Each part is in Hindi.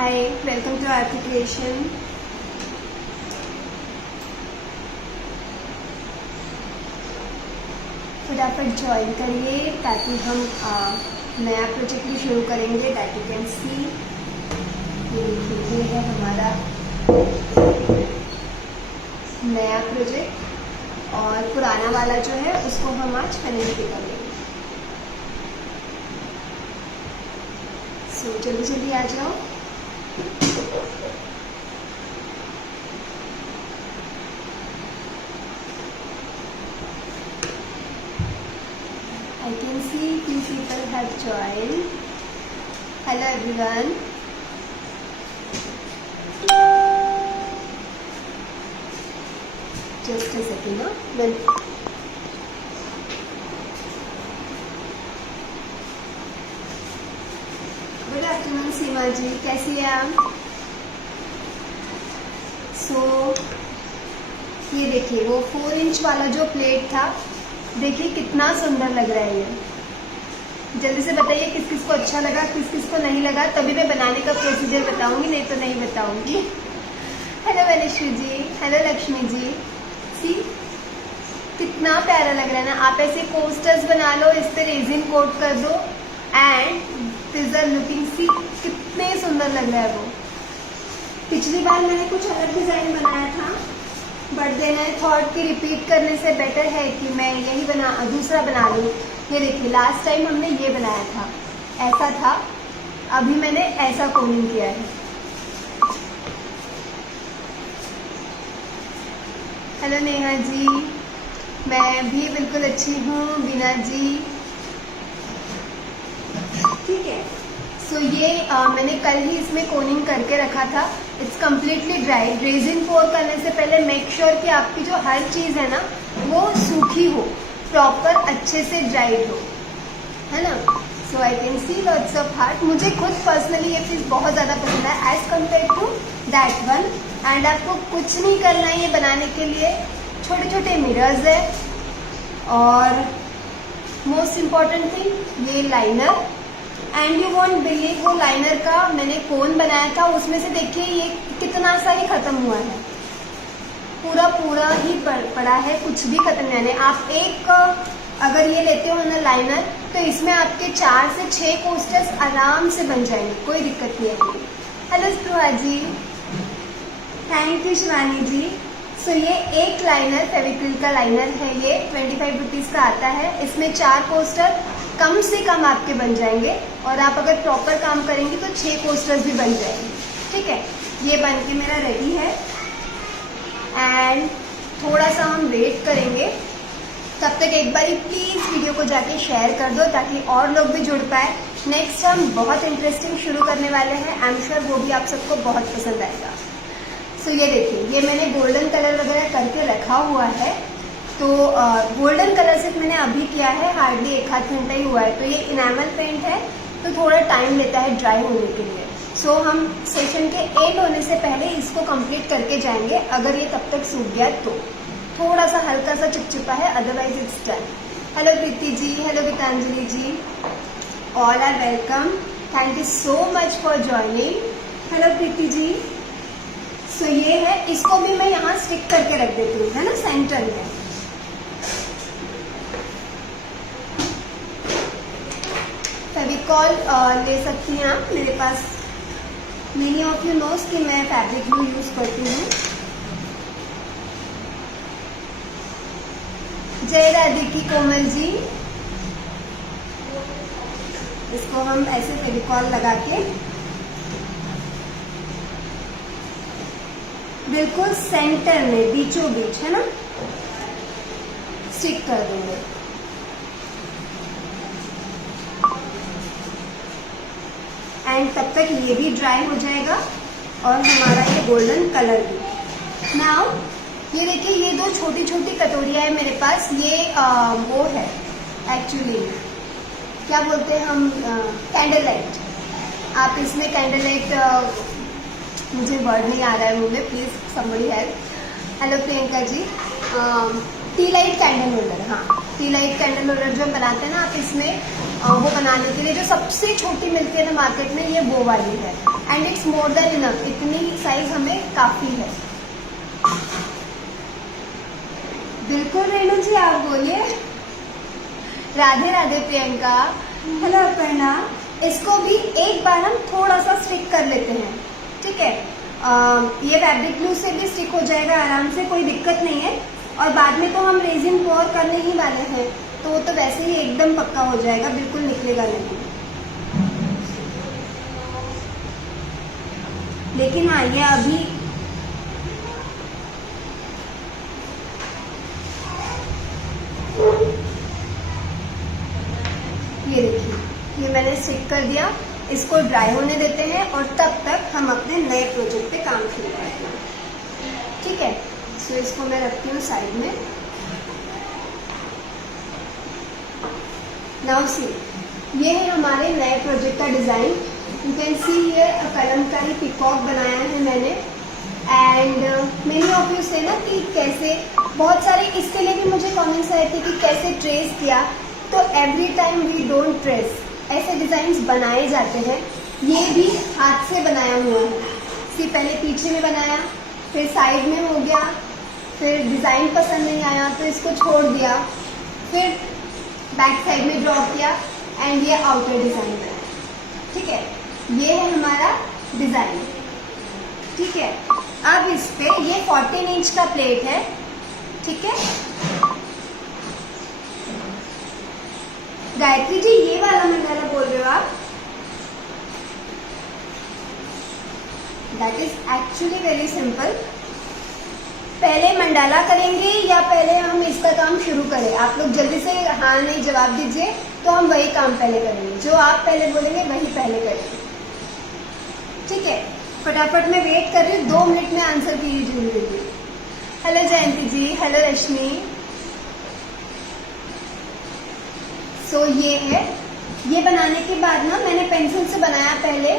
Hi, welcome to Aarti Creation. फटाफट ज्वाइन करिए ताकि हम नया प्रोजेक्ट भी शुरू करेंगे। दैट यू कैन सी, ये देखिए ये है हमारा नया प्रोजेक्ट और पुराना वाला जो है उसको हम आज फिनिश भी करेंगे। सो जल्दी जल्दी आ जाओ। I can see few people have joined. Hello everyone. Just a second, huh? Good afternoon Seema ji, कैसी है आप? ये देखिए वो 4 इंच वाला जो प्लेट था, देखिए कितना सुंदर लग रहा है ये। जल्दी से बताइए किस किस को अच्छा लगा, किस किस को नहीं लगा, तभी मैं बनाने का प्रोसीजर बताऊंगी, नहीं तो नहीं बताऊंगी। हेलो वनिश्री जी, हेलो लक्ष्मी जी। सी कितना प्यारा लग रहा है ना। आप ऐसे पोस्टर्स बना लो, इस पे रेजिन कोट कर दो एंड दिस आर लुकिंग, सी कितने सुंदर लग रहा है वो। पिछली बार मैंने कुछ अलग डिजाइन बनाया था, बट देन आई थॉट कि रिपीट करने से बेटर है कि मैं यही दूसरा बना लूँ। ये देखिए लास्ट टाइम हमने ये बनाया था, ऐसा था, अभी मैंने ऐसा कोनिंग किया है। हेलो नेहा जी, मैं भी बिल्कुल अच्छी हूँ। बीना जी, ठीक है। सो ये मैंने कल ही इसमें कोनिंग करके रखा था। It's completely dry. रेजिन पोर करने से पहले मेक श्योर कि आपकी जो हर चीज़ है ना वो सूखी हो, प्रॉपर अच्छे से ड्राइड हो, है ना। So I can see lots of heart. मुझे खुद पर्सनली ये चीज़ बहुत ज़्यादा पसंद है as compare to that one. And आपको कुछ नहीं करना है ये बनाने के लिए। छोटे छोटे मिरर्स है और मोस्ट इम्पॉर्टेंट थिंग ये liner. And you won't believe, वो लाइनर का मैंने कोन बनाया था, उसमें से देखिए ये कितना सा ही खत्म हुआ है, पूरा पूरा ही पड़ा है, कुछ भी खत्म नहीं है। आप एक अगर ये लेते हो ना लाइनर, तो इसमें आपके 4 से 6 पोस्टर्स आराम से बन जाएंगे, कोई दिक्कत नहीं आएगी। Hello Spruha ji, thank you Shivani ji. So ये एक लाइनर फेविक्रिल का लाइनर है, ये 25 रुपीज़ का आता है। इसमें 4 पोस्टर कम से कम आपके बन जाएंगे और आप अगर प्रॉपर काम करेंगे तो 6 पोस्टर्स भी बन जाएंगे, ठीक है। ये बन के मेरा रेडी है एंड थोड़ा सा हम वेट करेंगे। तब तक एक बार प्लीज़ वीडियो को जाके शेयर कर दो ताकि और लोग भी जुड़ पाए। नेक्स्ट हम बहुत इंटरेस्टिंग शुरू करने वाले हैं, आई एम श्योर वो भी आप सबको बहुत पसंद आएगा। सो ये देखिए, ये मैंने गोल्डन कलर वगैरह करके रखा हुआ है। तो गोल्डन कलर सिर्फ मैंने अभी किया है, हार्डली 1 आध घंटा ही हुआ है। तो ये इनेमल पेंट है तो थोड़ा टाइम लेता है ड्राई होने के लिए। सो हम सेशन के एंड होने से पहले इसको कंप्लीट करके जाएंगे। अगर ये तब तक सूख गया तो थोड़ा सा हल्का सा चिपचिपा है, otherwise it's done. Hello Preeti ji, hello Geetanjali ji, all are welcome. Thank you so much for joining. Hello Preeti ji. So ये है, इसको भी मैं यहाँ स्टिक करके रख देती हूँ, है ना, सेंटर में। फेविकॉल ले सकती हैं आप, मेरे पास मेनी ऑफ यू नोस कि मैं फैब्रिक ग्लू यूज करती हूँ। जय राधे की कोमल जी। इसको हम ऐसे फेविकॉल लगा के बिल्कुल सेंटर में बीचों बीच, है ना, स्टिक कर देंगे। एंड तब तक ये भी ड्राई हो जाएगा और हमारा ये गोल्डन कलर भी। नाउ ये देखिए, ये 2 छोटी छोटी कटोरियाँ है मेरे पास। ये वो है एक्चुअली, क्या बोलते हैं हम, कैंडल लाइट। आप इसमें कैंडल लाइट, मुझे वर्ड नहीं आ रहा है मुंह में, please somebody help. Hello Priyanka ji. Tea light candle holder, हाँ टी लाइट कैंडल होल्डर जो बनाते हैं ना आप, इसमें वो बनाने के लिए जो सबसे छोटी मिलती है ना मार्केट में, ये वो वाली है। And it's more than enough, इतनी साइज हमें काफी है। बिल्कुल रेणु जी, आप बोलिए। राधे राधे प्रियंका। हेलो अपर्णा। इसको भी एक बार हम थोड़ा सा स्टिक कर लेते हैं, ठीक है। ये फैब्रिक ग्लू से भी स्टिक हो जाएगा आराम से, कोई दिक्कत नहीं है। और बाद में तो हम रेजिन पोर करने ही वाले हैं, तो वो तो वैसे ही एकदम पक्का हो जाएगा, बिल्कुल निकलेगा नहीं। लेकिन हाँ, ये अभी ये देखिए, ये मैंने स्टिक कर दिया। इसको ड्राई होने देते हैं और तब तक हम अपने नए प्रोजेक्ट पे काम शुरू करते हैं, ठीक है। सो इसको मैं रखती हूँ साइड में। नाउ सी, ये है हमारे नए प्रोजेक्ट का डिजाइन। यू कैन सी ये कलमकारी पिकॉक बनाया है मैंने। एंड मेनी ऑफ यू से ना कि कैसे, बहुत सारे इसके लिए भी मुझे कमेंट्स आए थे कि कैसे ट्रेस किया। तो every time we don't trace, ऐसे डिजाइन बनाए जाते हैं। ये भी हाथ से बनाया हुआ है। सी, पहले पीछे में बनाया, फिर साइड में हो गया, फिर डिजाइन पसंद नहीं आया तो इसको छोड़ दिया, फिर बैक साइड में ड्रॉ किया एंड ये आउटर डिजाइन बनाया, ठीक है। ये है हमारा डिजाइन, ठीक है। अब इस पे ये 14 इंच का प्लेट है, ठीक है। गायत्री जी, ये वाला मंडाला बोल रहे हो आप? That is actually very simple. पहले मंडाला करेंगे या पहले हम इसका काम शुरू करें? आप लोग जल्दी से हाँ नहीं जवाब दीजिए, तो हम वही काम पहले करेंगे। जो आप पहले बोलेंगे वही पहले करेंगे, ठीक है। फटाफट मैं वेट कर रही हूँ, 2 मिनट में आंसर कीजिए। हेलो जयंती जी, हेलो रश्मि। सो ये है, ये बनाने के बाद ना मैंने पेंसिल से बनाया पहले,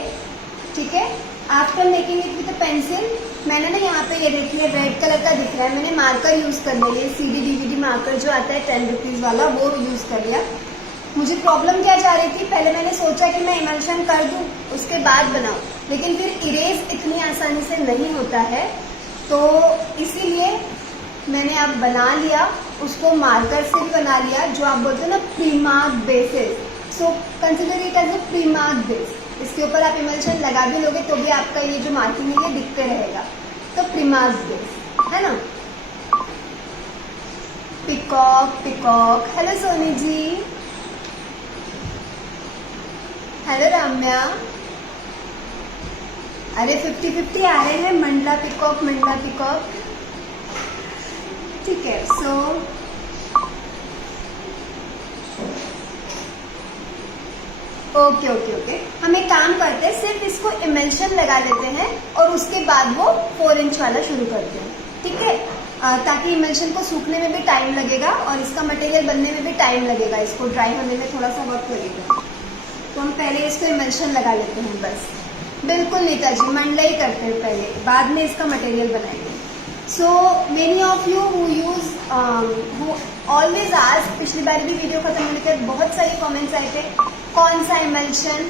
ठीक है। After making it with pencil, मैंने ना यहाँ पे ये देखिए रेड कलर का दिख रहा है, मैंने मार्कर यूज कर लिया। CD DVD मार्कर जो आता है 10 रुपीज वाला, वो यूज कर लिया। मुझे प्रॉब्लम क्या जा रही थी, पहले मैंने सोचा कि मैं इमल्शन कर दूं उसके बाद बनाऊं, लेकिन फिर इरेज इतनी आसानी से नहीं होता है, तो इसीलिए मैंने अब बना लिया उसको, मार्कर से भी बना लिया, जो आप बोलते हो ना premark basis. So consider it as a premark base. इसके ऊपर आप इमल्शन लगा भी लोगे तो भी आपका ये जो मार्किंग है ये दिखते रहेगा, तो प्रीमार्क बेस है ना। Peacock peacock, hello Soni ji, hello Ramya. अरे 50-50 आ रहे हैं, मंडला पिकॉक, मंडला पिकॉक, ठीक है। सो ओके ओके ओके, हम एक काम करते हैं, सिर्फ इसको इमल्शन लगा लेते हैं और उसके बाद वो 4 इंच वाला शुरू करते हैं, ठीक है। ताकि इमल्शन को सूखने में भी टाइम लगेगा और इसका मटेरियल बनने में भी टाइम लगेगा, इसको ड्राई होने में थोड़ा सा वक्त लगेगा। तो हम पहले इसको इमल्शन लगा लेते हैं बस। बिल्कुल नीता जी, मंडला ही करते हैं पहले, बाद में इसका मटेरियल बनाएंगे। So many of you who use who always ask, पिछली बार भी वीडियो खत्म होने के बहुत सारे कमेंट्स आए थे, कौन सा इमल्शन?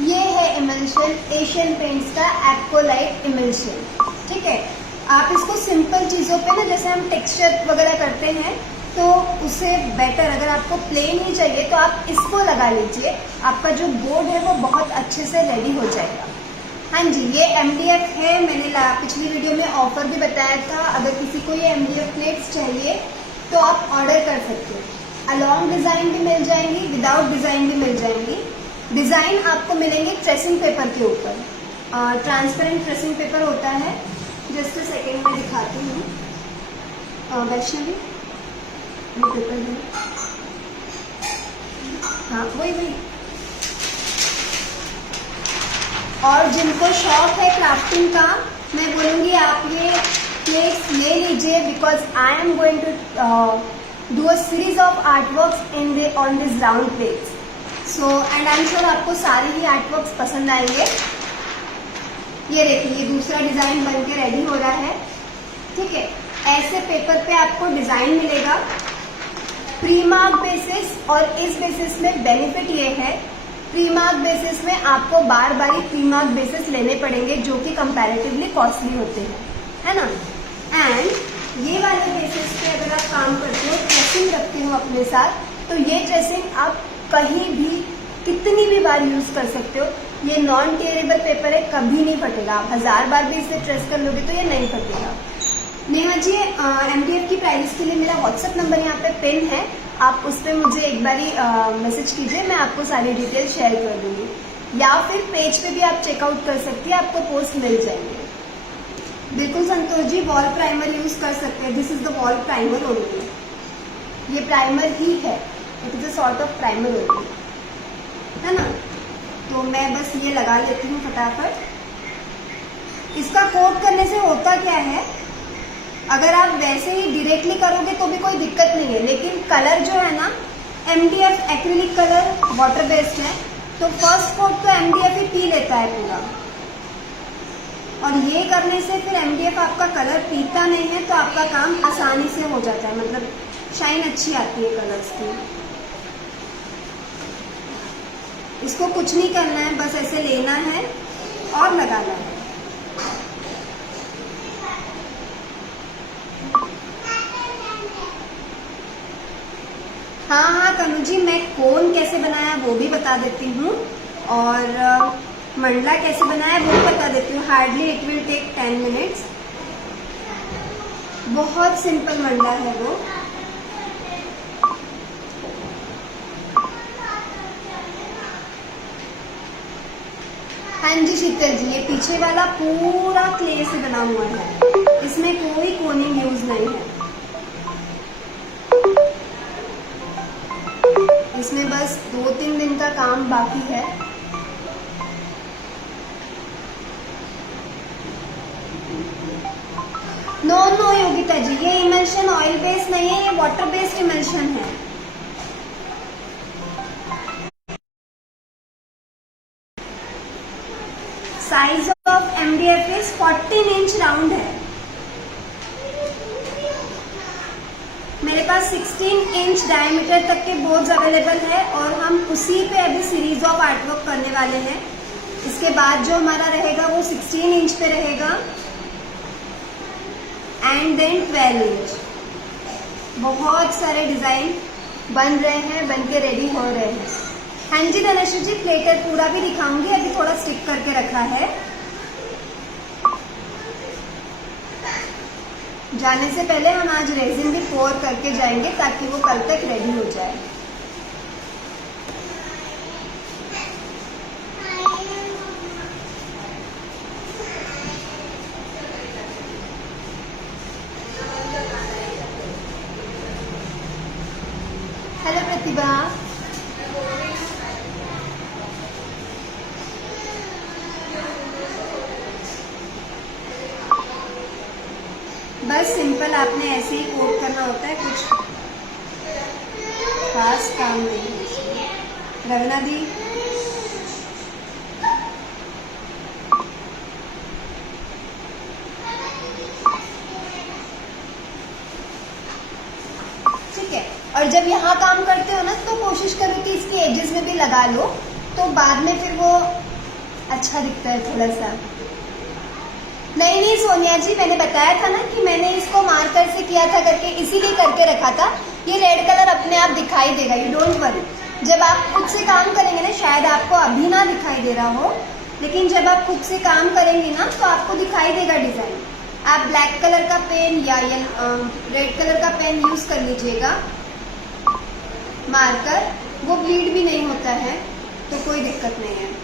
ये है इमल्शन एशियन पेंट्स का एक्वालाइट इमल्शन, ठीक है। आप इसको सिंपल चीजों पे ना, जैसे हम टेक्सचर वगैरह करते हैं, तो उससे बेटर अगर आपको प्लेन ही चाहिए तो आप इसको लगा लीजिए, आपका जो बोर्ड है वो बहुत अच्छे से रेडी हो जाएगा। हाँ जी, ये MDF है, मैंने पिछली वीडियो में ऑफर भी बताया था। अगर किसी को ये MDF प्लेट्स चाहिए तो आप ऑर्डर कर सकते हो। अलॉन्ग डिजाइन भी मिल जाएंगी, विदाउट डिजाइन भी मिल जाएंगी। डिजाइन आपको मिलेंगे ट्रेसिंग पेपर के ऊपर, ट्रांसपेरेंट ट्रेसिंग पेपर होता है। जस्ट अ सेकेंड में दिखाती हूँ। वैष्णवी पेपर है, हाँ वही। और जिनको शौक है क्राफ्टिंग का, मैं बोलूँगी आप ये प्लेट्स ले लीजिए, because I am going to do a series of artworks on this round plates. So and I am sure आपको सारे ही आर्टवर्क्स पसंद आएंगे। ये देखिए, ये दूसरा डिजाइन बन के रेडी हो रहा है, ठीक है। ऐसे पेपर पे आपको डिजाइन मिलेगा प्री मार्क बेसिस और इस बेसिस में बेनिफिट ये है, प्री मार्क बेसिस में आपको बार बार ही प्री मार्क बेसिस लेने पड़ेंगे जो कि कंपैरेटिवली कॉस्टली होते हैं, है ना। एंड ये वाले बेसिस पे अगर आप काम करते हो, ट्रेसिंग रखते हो अपने साथ, तो ये ट्रेसिंग आप कहीं भी कितनी भी बार यूज कर सकते हो। ये नॉन टेयरेबल पेपर है, कभी नहीं फटेगा। आप 1000 बार भी इसे ट्रेस कर लोगे तो ये नहीं फटेगा। नेहा जी, MDF की प्राइस के लिए मेरा व्हाट्सएप नंबर यहाँ पे पिन है, आप उस पर मुझे एक बारी मैसेज कीजिए, मैं आपको सारी डिटेल शेयर कर दूंगी। या फिर पेज पे भी आप चेकआउट कर सकती है, आपको पोस्ट मिल जाएंगे। बिल्कुल Santosh ji, wall primer use कर सकते हैं। This is the wall primer only, ये प्राइमर ही है, it is a sort of primer only, है ना। तो मैं बस ये लगा लेती हूँ फटाफट। इसका कोट करने से होता क्या है, अगर आप वैसे ही डायरेक्टली करोगे तो भी कोई दिक्कत नहीं है, लेकिन कलर जो है ना, MDF acrylic colour water based है, तो फर्स्ट कोट तो MDF ही पी लेता है पूरा, और ये करने से फिर MDF आपका कलर पीता नहीं है, तो आपका काम आसानी से हो जाता है, मतलब शाइन अच्छी आती है कलर्स की। इसको कुछ नहीं करना है, बस ऐसे लेना है और लगाना है। हाँ हाँ तनु जी, मैं कोन कैसे बनाया वो भी बता देती हूँ, और मंडला कैसे बनाया वो भी बता देती हूँ। Hardly it will take 10 minutes, बहुत सिंपल मंडला है वो। हाँ जी शीतल जी, ये पीछे वाला पूरा क्ले से बना हुआ है, इसमें कोई कोनिंग यूज नहीं है, इसमें बस 2-3 दिन का काम बाकी है। नो योगिता जी, ये इमल्शन ऑयल बेस्ड नहीं है, ये वाटर बेस्ड इमल्शन है। Size of MDF is 14 inch round है। मेरे पास 16 इंच डायमीटर तक के बोर्ड्स अवेलेबल है, और हम उसी पे अभी सीरीज ऑफ आर्टवर्क करने वाले हैं। इसके बाद जो हमारा रहेगा वो 16 इंच पे रहेगा, एंड देन 12 इंच। बहुत सारे डिजाइन बन रहे हैं, बन के रेडी हो रहे हैं। हाँ जी धनश्री जी, प्लेटर पूरा भी दिखाऊंगी, अभी थोड़ा स्टिक करके रखा है। जाने से पहले हम आज रेजिन भी पोर करके जाएंगे ताकि वो कल तक रेडी हो जाए। हेलो प्रतिभा, बस सिंपल आपने ऐसे ही कोट करना होता है, कुछ खास काम नहीं है इसमें। रवना दी, ठीक है। और जब यहाँ काम करते हो ना, तो कोशिश करो कि इसकी एजेस में भी लगा लो, तो बाद में फिर वो अच्छा दिखता है थोड़ा सा। नहीं सोनिया जी, मैंने बताया था ना कि मैंने इसको मार्कर से किया था करके, इसीलिए करके रखा था। ये रेड कलर अपने आप दिखाई देगा, यू डोंट वरी। जब आप खुद से काम करेंगे ना, शायद आपको अभी ना दिखाई दे रहा हो, लेकिन जब आप खुद से काम करेंगे ना तो आपको दिखाई देगा डिजाइन। आप ब्लैक कलर का पेन या रेड कलर का पेन यूज कर लीजिएगा, मार्कर, वो ब्लीड भी नहीं होता है, तो कोई दिक्कत नहीं है।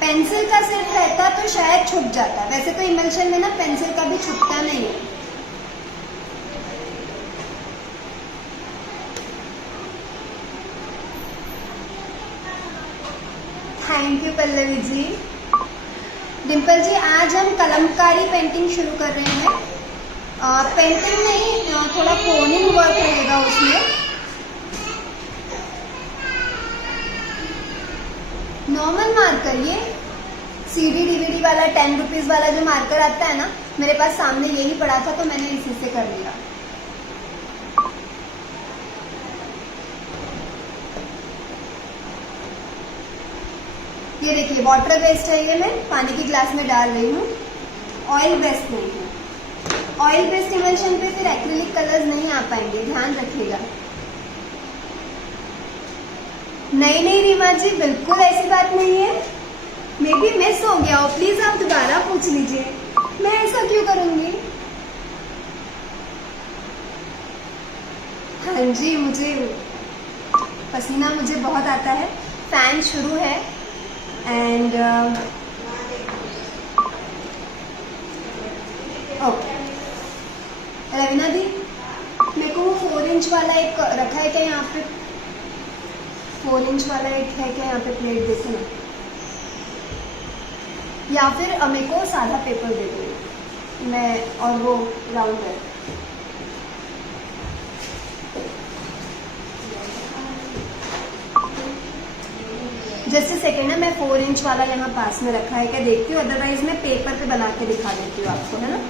पेंसिल का सिर्फ रहता तो शायद छुप जाता, वैसे तो इमल्शन में ना पेंसिल का भी छुपता नहीं है। Thank you Pallavi ji. डिम्पल जी, आज हम कलमकारी पेंटिंग शुरू कर रहे हैं। पेंटिंग नहीं, थोड़ा कोनिंग वर्क रहेगा उसमें। नॉर्मल मार्कर, ये CD DVD वाला 10 रुपीज वाला जो मार्कर आता है ना, मेरे पास सामने यही पड़ा था तो मैंने इसी से कर लिया। ये देखिए वाटर बेस्ड है, ये मैं पानी की ग्लास में डाल रही हूँ, ऑयल बेस्ड नहीं है। ऑयल बेस्ड इमल्शन पे फिर एक्रिलिक कलर्स नहीं आ पाएंगे, ध्यान रखिएगा। नहीं नहीं रीमा जी, बिल्कुल ऐसी बात नहीं है। मे बी मिस हो गया हो, प्लीज आप दोबारा पूछ लीजिए, मैं ऐसा क्यों करूंगी। हाँ जी, मुझे पसीना मुझे बहुत आता है, फैन शुरू है एंड ओके। रवीना दी, मेरे को 4 इंच वाला एक रखा है क्या यहाँ पे, 4 इंच वाला एक है क्या यहाँ पे प्लेट, देखो ना, या फिर मेरे को सादा पेपर दे दो मैं, और वो राउंड है। जस्ट अ सेकेंड ना, मैं 4 इंच वाला यहाँ पास में रखा है क्या देखती हूँ, अदरवाइज मैं पेपर पे बना के दिखा देती हूँ आपको, है ना।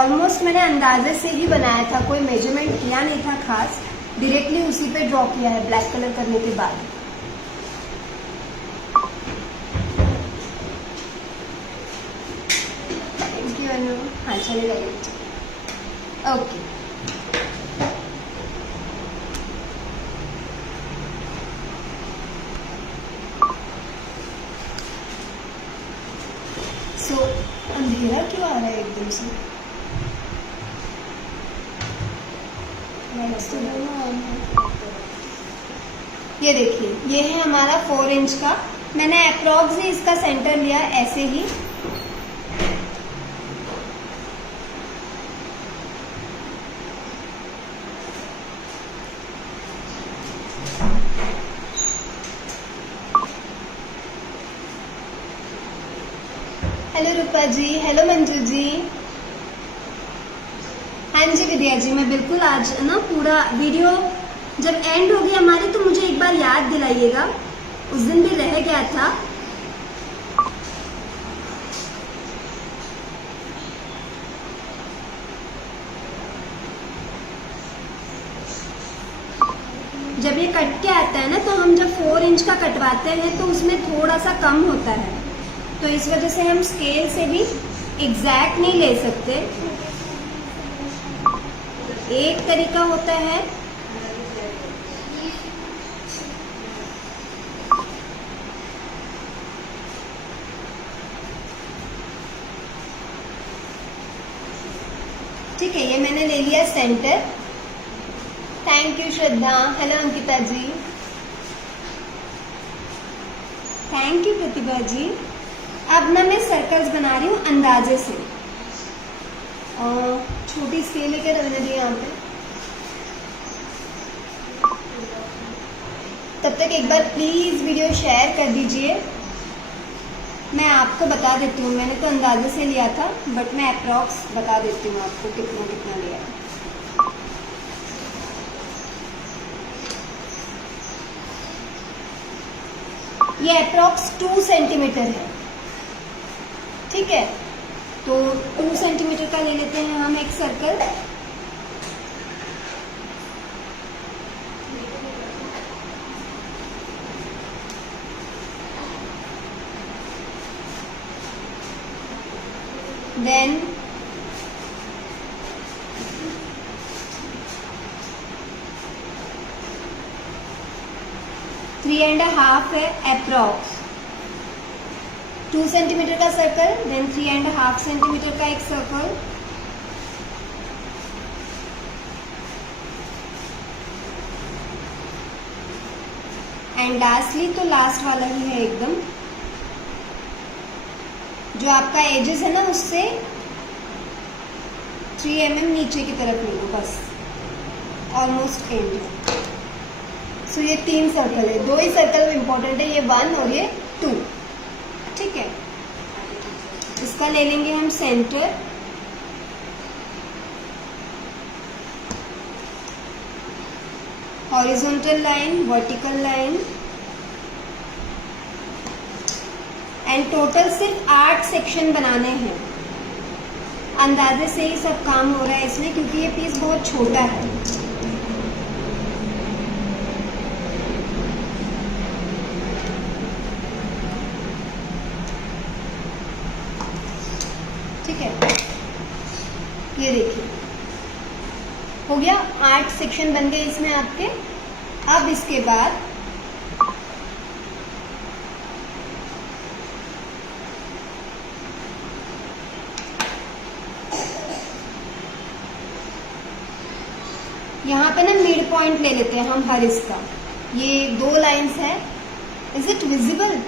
ऑलमोस्ट मैंने अंदाजे से ही बनाया था, कोई मेजरमेंट किया नहीं था खास, डायरेक्टली उसी पे ड्रॉ किया है ब्लैक कलर करने के बाद। थैंक यू अनु। हाँ चलेगा ये, ओके। सो अंधेरा क्यों आ रहा है एकदम से, ये देखिए ये है हमारा 4 इंच का, मैंने अप्रॉक्स ही इसका सेंटर लिया ऐसे ही। हेलो रूपा जी, हेलो मंजू जी। हाँ जी विद्या जी, मैं बिल्कुल आज ना पूरा वीडियो जब एंड होगी हमारी तो मुझे एक बार याद दिलाइएगा, उस दिन भी रह गया था। जब ये कट के आता है ना, तो हम जब 4 इंच का कटवाते हैं तो उसमें थोड़ा सा कम होता है, तो इस वजह से हम स्केल से भी एग्जैक्ट नहीं ले सकते। एक तरीका होता है ठीक है, ये मैंने ले लिया centre. Thank you Shraddha, hello Ankita ji, thank you Pratibha ji. अब ना मैं सर्कल्स बना रही हूँ अंदाजे से, और छोटी स्केल लेकर रखने दी यहाँ पे। तब तक एक बार प्लीज वीडियो शेयर कर दीजिए। मैं आपको बता देती हूँ, मैंने तो अंदाजे से लिया था, बट मैं अप्रॉक्स बता देती हूँ आपको कितना कितना लिया है। ये अप्रॉक्स 2 सेंटीमीटर है, ठीक है, तो 2 सेंटीमीटर का ले लेते हैं हम एक circle. Then three and half है अप्रॉक्स, 2 सेंटीमीटर का सर्कल, देन 3.5 सेंटीमीटर का एक सर्कल, एंड लास्टली तो लास्ट वाला ही है एकदम, जो आपका एजेस है ना उससे 3 mm नीचे की तरफ ले लो, बस ऑलमोस्ट एंड। सो ये 3 सर्कल है, 2 ही सर्कल इम्पोर्टेंट है, ये 1 और ये 2, ठीक है। इसका ले लेंगे हम centre, horizontal line, vertical line, and total सिर्फ 8 सेक्शन बनाने हैं। अंदाजे से ही सब काम हो रहा है इसमें, क्योंकि ये पीस बहुत छोटा है। है, ये देखिए हो गया, 8 सेक्शन बन गए इसमें आपके। अब इसके बाद यहाँ पे ना मिड पॉइंट ले लेते हैं हम हर इसका। ये 2 लाइंस है। Is it visible?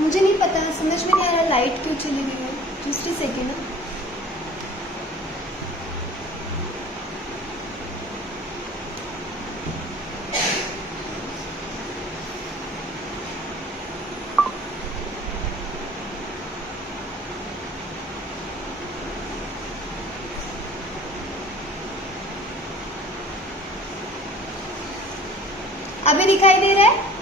मुझे नहीं पता, समझ में नहीं आ रहा लाइट क्यों चली गई है। Just a second. अभी दिखाई दे रहा है?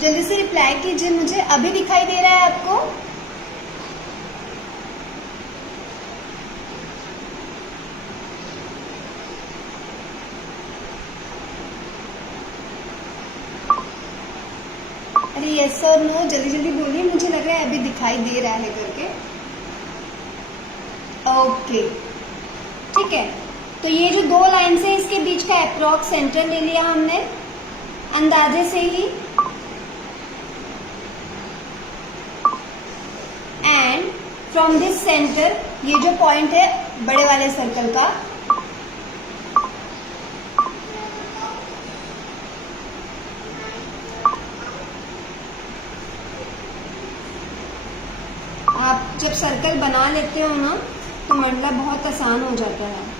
जल्दी से रिप्लाई कीजिए मुझे, अभी दिखाई दे रहा है आपको? अरे यस और नो जल्दी जल्दी बोलिए, मुझे लग रहा है अभी दिखाई दे रहा है करके। ओके ठीक है, तो ये जो 2 लाइन्स है इसके बीच का अप्रॉक्स सेंटर ले लिया हमने अंदाजे से ही, एंड फ्रॉम दिस सेंटर ये जो पॉइंट है बड़े वाले सर्कल का, आप जब सर्कल बना लेते हो ना तो मंडला बहुत आसान हो जाता है।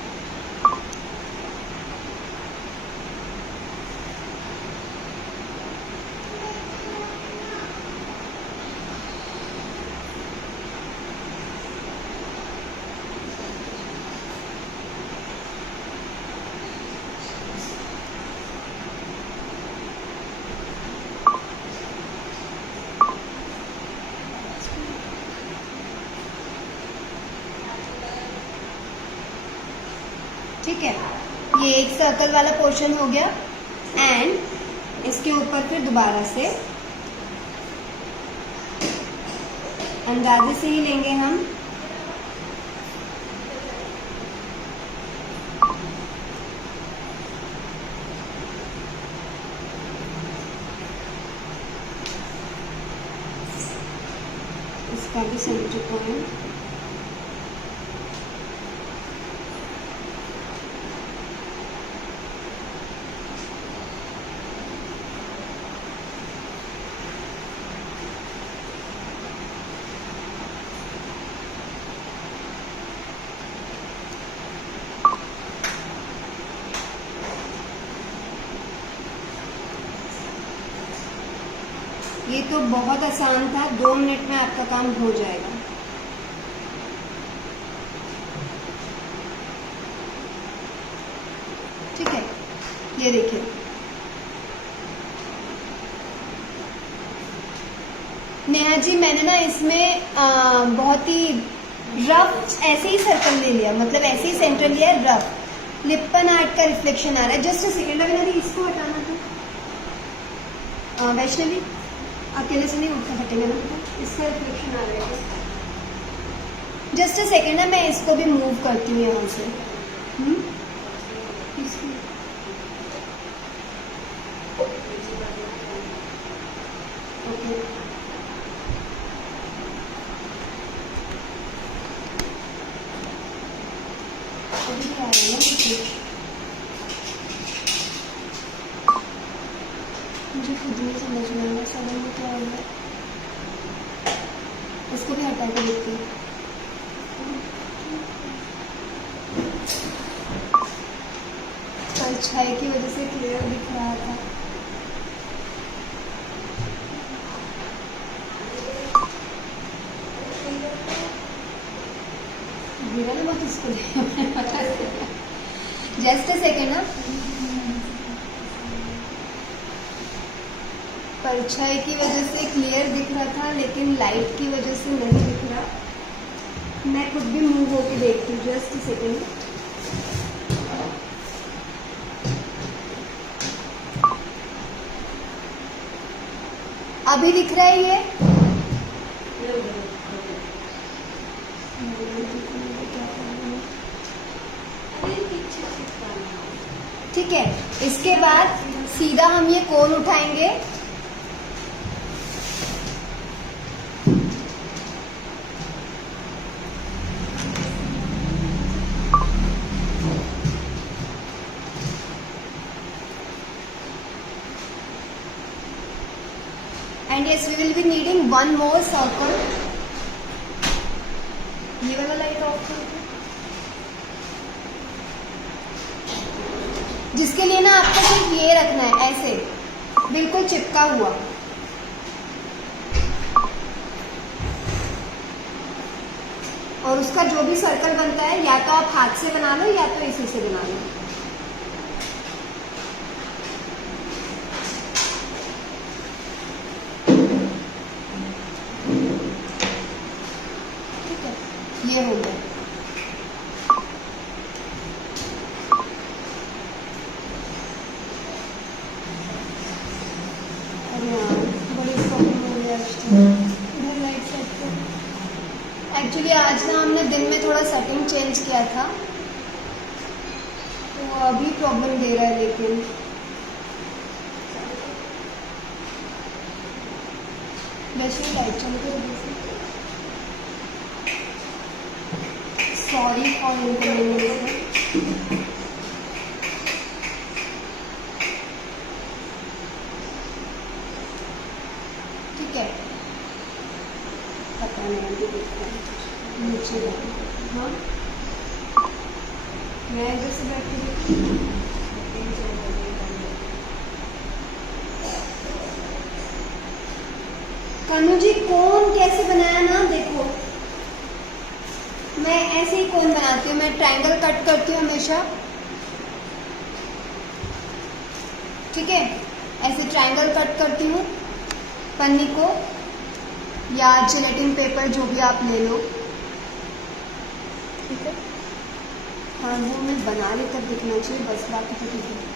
ठीक है, ये एक सर्कल वाला पोर्शन हो गया, एंड इसके ऊपर फिर दोबारा से अंदाजे से ही लेंगे हम। इसका भी सेंटर पॉइंट ये तो बहुत आसान था, 2 मिनट में आपका काम हो जाएगा। ठीक है, ये देखिए नेहा जी, मैंने ना इसमें बहुत ही रफ ऐसे ही सर्कल ले लिया, मतलब ऐसे ही सेंटर लिया है रफ। लिप्पन आर्ट का रिफ्लेक्शन आ रहा है। जस्ट सेकेंड, अगर इसको हटाना था वैष्णवी, अकेले से नहीं उठा हटेगा ना, इसका रिफ्लेक्शन आ रहा है। जस्ट अ सेकेंड ना, मैं इसको भी मूव करती हूँ यहाँ से। ओके, अभी आ रहा है ना, मुझे खुद नहीं समझ में आ रहा सडन में क्या हो रहा है। इसको भी हटा के देखती हूँ। परछाई की वजह से क्लियर दिख रहा था। गिरा ना मत इसको। जस्ट अ सेकेंड ना, परछाई की वजह से क्लियर दिख रहा था लेकिन लाइट की वजह से नहीं दिख रहा। मैं खुद भी मूव होके देखती हूँ। Just a second. अभी दिख रहा है ये? ठीक है, इसके बाद सीधा हम ये कोन उठाएंगे, and yes we will be needing one more circle. ये वाला लाइट ऑफ कर दो, जिसके लिए ना आपको सिर्फ ये रखना है ऐसे बिल्कुल चिपका हुआ, और उसका जो भी सर्कल बनता है या तो आप हाथ से बना लो या तो इसी से बना लो। ठीक है, ये हो गया। एक्चुअली आज ना हमने दिन में थोड़ा सेटिंग चेंज किया था, तो अभी प्रॉब्लम दे रहा है, लेकिन वैसे लाइट चल रही है। Sorry for inconvenience. ठीक है, पता नहीं अभी देखते हैं नीचे। हाँ, मैं जैसे बैठी कानू जी कोन कैसे बनाया ना, देखो मैं ऐसे ही कोन बनाती हूँ, मैं ट्रायंगल कट करती हूँ हमेशा। ठीक है, ऐसे ट्रायंगल कट करती हूँ पन्नी को, या जिलेटिन पेपर जो भी आप ले लो। ठीक है, हाँ वो मैं बना ले तब दिखना चाहिए बस, बाकी तो ठीक है।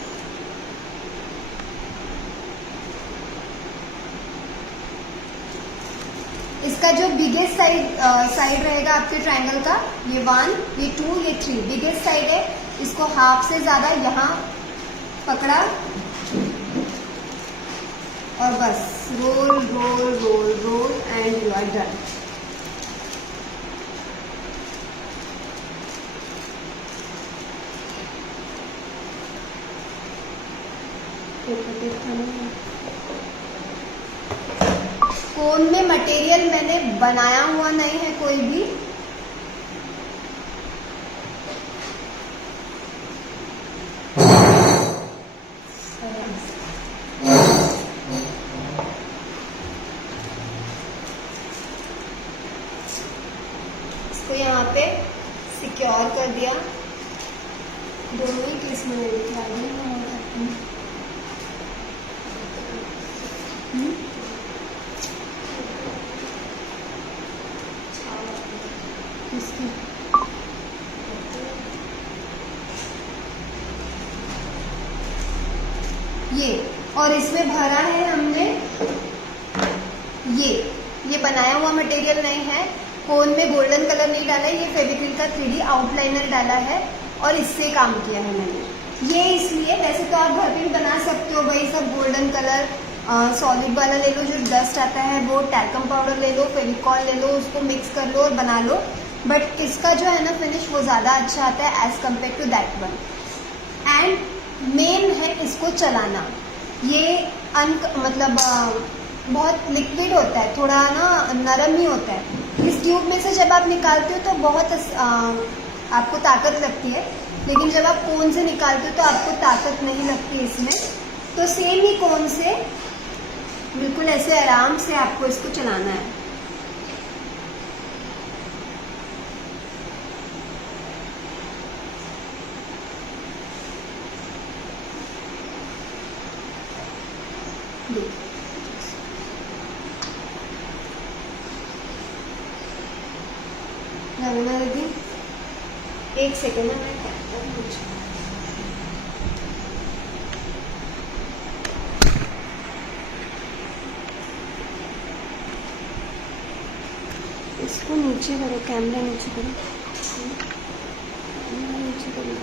इसका जो बिगेस्ट साइड रहेगा आपके ट्रायंगल का, ये 1, ये 2, ये 3 बिगेस्ट साइड है, इसको हाफ से ज्यादा यहाँ पकड़ा और बस roll roll roll roll and you are done. Cone में मटेरियल मैंने बनाया हुआ नहीं है कोई भी, इसको यहाँ पे सिक्योर कर दिया। दोनों ही केस में ये, और इसमें भरा है हमने ये बनाया हुआ मटेरियल नहीं है, कोन में गोल्डन कलर नहीं डाला है, ये फेविक्रिल का 3D आउटलाइनर डाला है और इससे काम किया है मैंने। ये इसलिए, वैसे तो आप घर पे भी बना सकते हो भाई सब गोल्डन कलर, सॉलिड वाला ले लो जो डस्ट आता है वो, टैल्कम पाउडर ले लो, फेविकॉल ले लो, उसको मिक्स कर लो और बना लो, बट इसका जो है ना फिनिश वो ज़्यादा अच्छा आता है as compare to that one. And main है इसको चलाना, ये मतलब बहुत लिक्विड होता है, थोड़ा ना नरम ही होता है। इस ट्यूब में से जब आप निकालते हो तो बहुत आपको ताकत लगती है, लेकिन जब आप कोन से निकालते हो तो आपको ताकत नहीं लगती इसमें। तो सेम ही कोन से बिल्कुल ऐसे आराम से आपको इसको चलाना है। रवीना दीदी एक सेकेंड है, मैं इसको नीचे करो, कैमरा नीचे करो, कैमरा नीचे करो।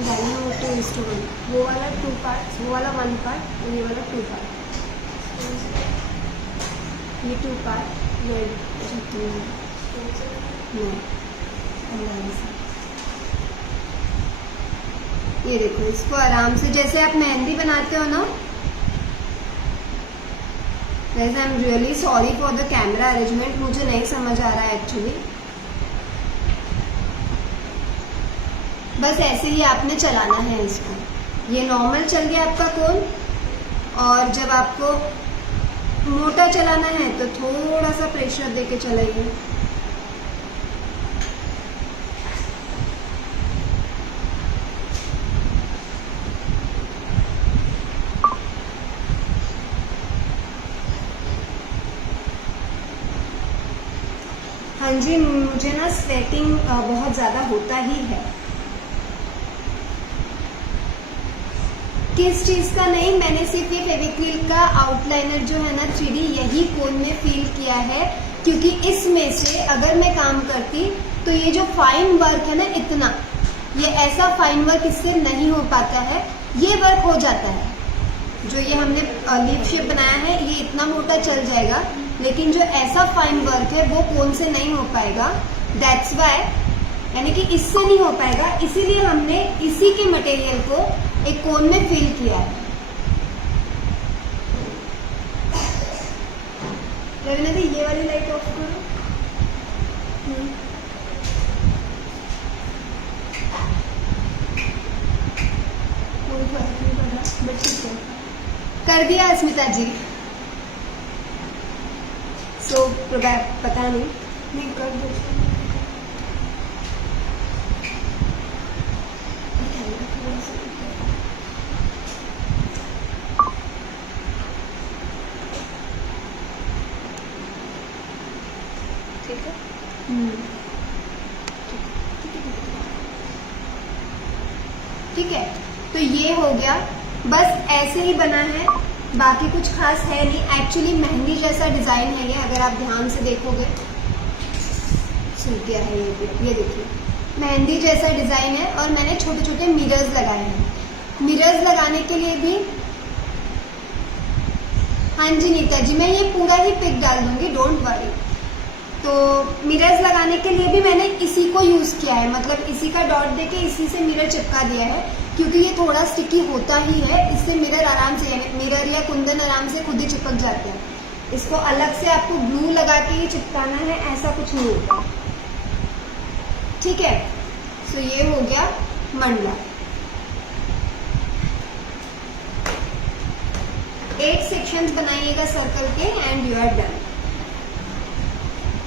9:1, वो वाला 2 पार्ट, वो वाला 1 पार्ट और ये वाला 2 पार्ट, ये 2 पार्ट ये देखो, इसको आराम से जैसे आप मेहंदी बनाते हो ना, वैसे I am really sorry for the camera arrangement, मुझे नहीं समझ आ रहा है एक्चुअली। बस ऐसे ही आपने चलाना है इसको। ये नॉर्मल चल गया आपका कोन, और जब आपको मोटा चलाना है तो थोड़ा सा प्रेशर देके चलाइए। हाँ जी, मुझे ना स्वेटिंग बहुत ज़्यादा होता ही है। किस चीज़ का नहीं, मैंने सिर्फ ये फेविक्रिल का आउटलाइनर जो है ना 3D, यही कोन में फील किया है, क्योंकि इसमें से अगर मैं काम करती तो ये जो फाइन वर्क है ना, इतना, ये ऐसा फाइन वर्क इससे नहीं हो पाता है। ये वर्क हो जाता है, जो ये हमने लीफ शेप बनाया है, ये इतना मोटा चल जाएगा, लेकिन जो ऐसा फाइन वर्क है वो कोन से नहीं हो पाएगा। दैट्स वाई, यानी कि इससे नहीं हो पाएगा, इसीलिए हमने इसी के मटेरियल को एक कोन में फिल किया है। रवीना दी, ये वाली लाइट ऑफ करो। कोई फर्क नहीं पड़ा, बट ठीक है, कर दिया अस्मिता जी। सो पता नहीं कर दो। ठीक है, ठीक है। तो ये हो गया, बस ऐसे ही बना है, बाकी कुछ खास है नहीं। एक्चुअली मेहंदी जैसा डिजाइन है ये, अगर आप ध्यान से देखोगे। सूट गया है ये देखिए, मेहंदी जैसा डिजाइन है, और मैंने छोटे छोटे मिरर्स लगाए हैं। मिरर्स लगाने के लिए भी, हाँ जी नीता जी, मैं ये पूरा ही पिक डाल दूंगी, डोंट वरी। तो मिरर्स लगाने के लिए भी मैंने इसी को यूज किया है, मतलब इसी का डॉट देके इसी से मिरर चिपका दिया है, क्योंकि ये थोड़ा स्टिकी होता ही है। इससे मिरर आराम से, मिरर या कुंदन आराम से खुद ही चिपक जाते हैं। इसको अलग से आपको ग्लू लगा के ही चिपकाना है, ऐसा कुछ नहीं होता। ठीक है, सो ये हो गया मंडला। 8 सेक्शंस बनाइएगा सर्कल के, एंड यू आर डन।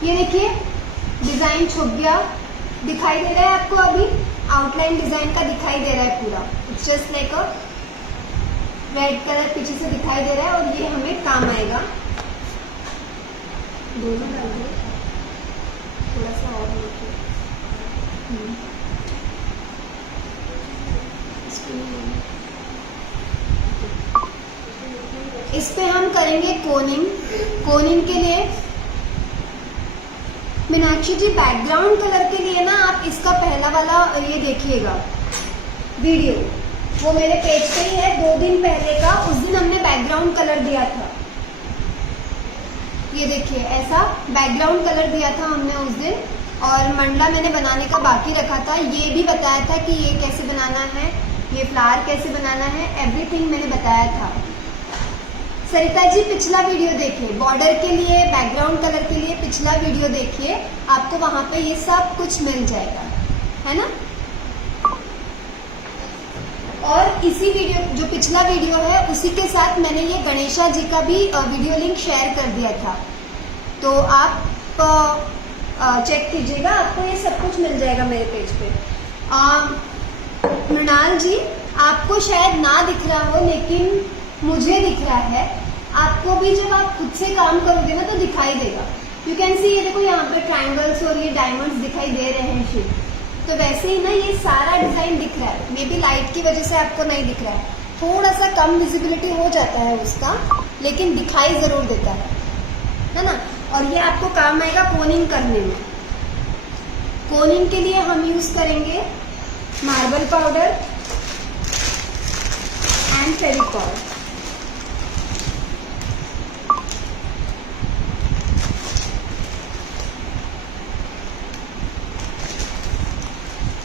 ये देखिए, डिजाइन छुप गया, दिखाई दे रहा है आपको, अभी आउटलाइन डिजाइन का दिखाई दे रहा है पूरा। It's just like a red colour पीछे से दिखाई दे रहा है, और ये हमें काम आएगा। दोनों डाल दो, थोड़ा सा और इस पे हम करेंगे कोनिंग। कोनिंग के लिए मीनाक्षी जी, बैकग्राउंड कलर के लिए ना आप इसका पहला वाला ये देखिएगा वीडियो, वो मेरे पेज पे ही है, 2 दिन पहले का। उस दिन हमने बैकग्राउंड कलर दिया था, ये देखिए ऐसा बैकग्राउंड कलर दिया था हमने उस दिन। और मंडला मैंने बनाने का बाकी रखा था, ये भी बताया था कि ये कैसे बनाना है, ये फ्लावर कैसे बनाना है, एवरीथिंग मैंने बताया था। सरिता जी पिछला वीडियो देखिए, बॉर्डर के लिए, बैकग्राउंड कलर के लिए पिछला वीडियो देखिए, आपको वहां पे ये सब कुछ मिल जाएगा, है ना। और इसी वीडियो, जो पिछला वीडियो है, उसी के साथ मैंने ये गणेशा जी का भी वीडियो लिंक शेयर कर दिया था, तो आप चेक कीजिएगा, आपको ये सब कुछ मिल जाएगा मेरे पेज पे। मृणाल जी, आपको शायद ना दिख रहा हो, लेकिन मुझे दिख रहा है। आपको भी जब आप खुद से काम करोगे ना तो दिखाई देगा। यू कैन सी, ये देखो यहाँ पे ट्रायंगल्स और ये डायमंड्स दिखाई दे रहे हैं शेप। तो वैसे ही ना ये सारा डिजाइन दिख रहा है, मे बी लाइट की वजह से आपको नहीं दिख रहा है, थोड़ा सा कम विजिबिलिटी हो जाता है उसका, लेकिन दिखाई जरूर देता है ना। और ये आपको काम आएगा कोनिंग करने में। कोनिंग के लिए हम यूज करेंगे marble powder, and Fevicol.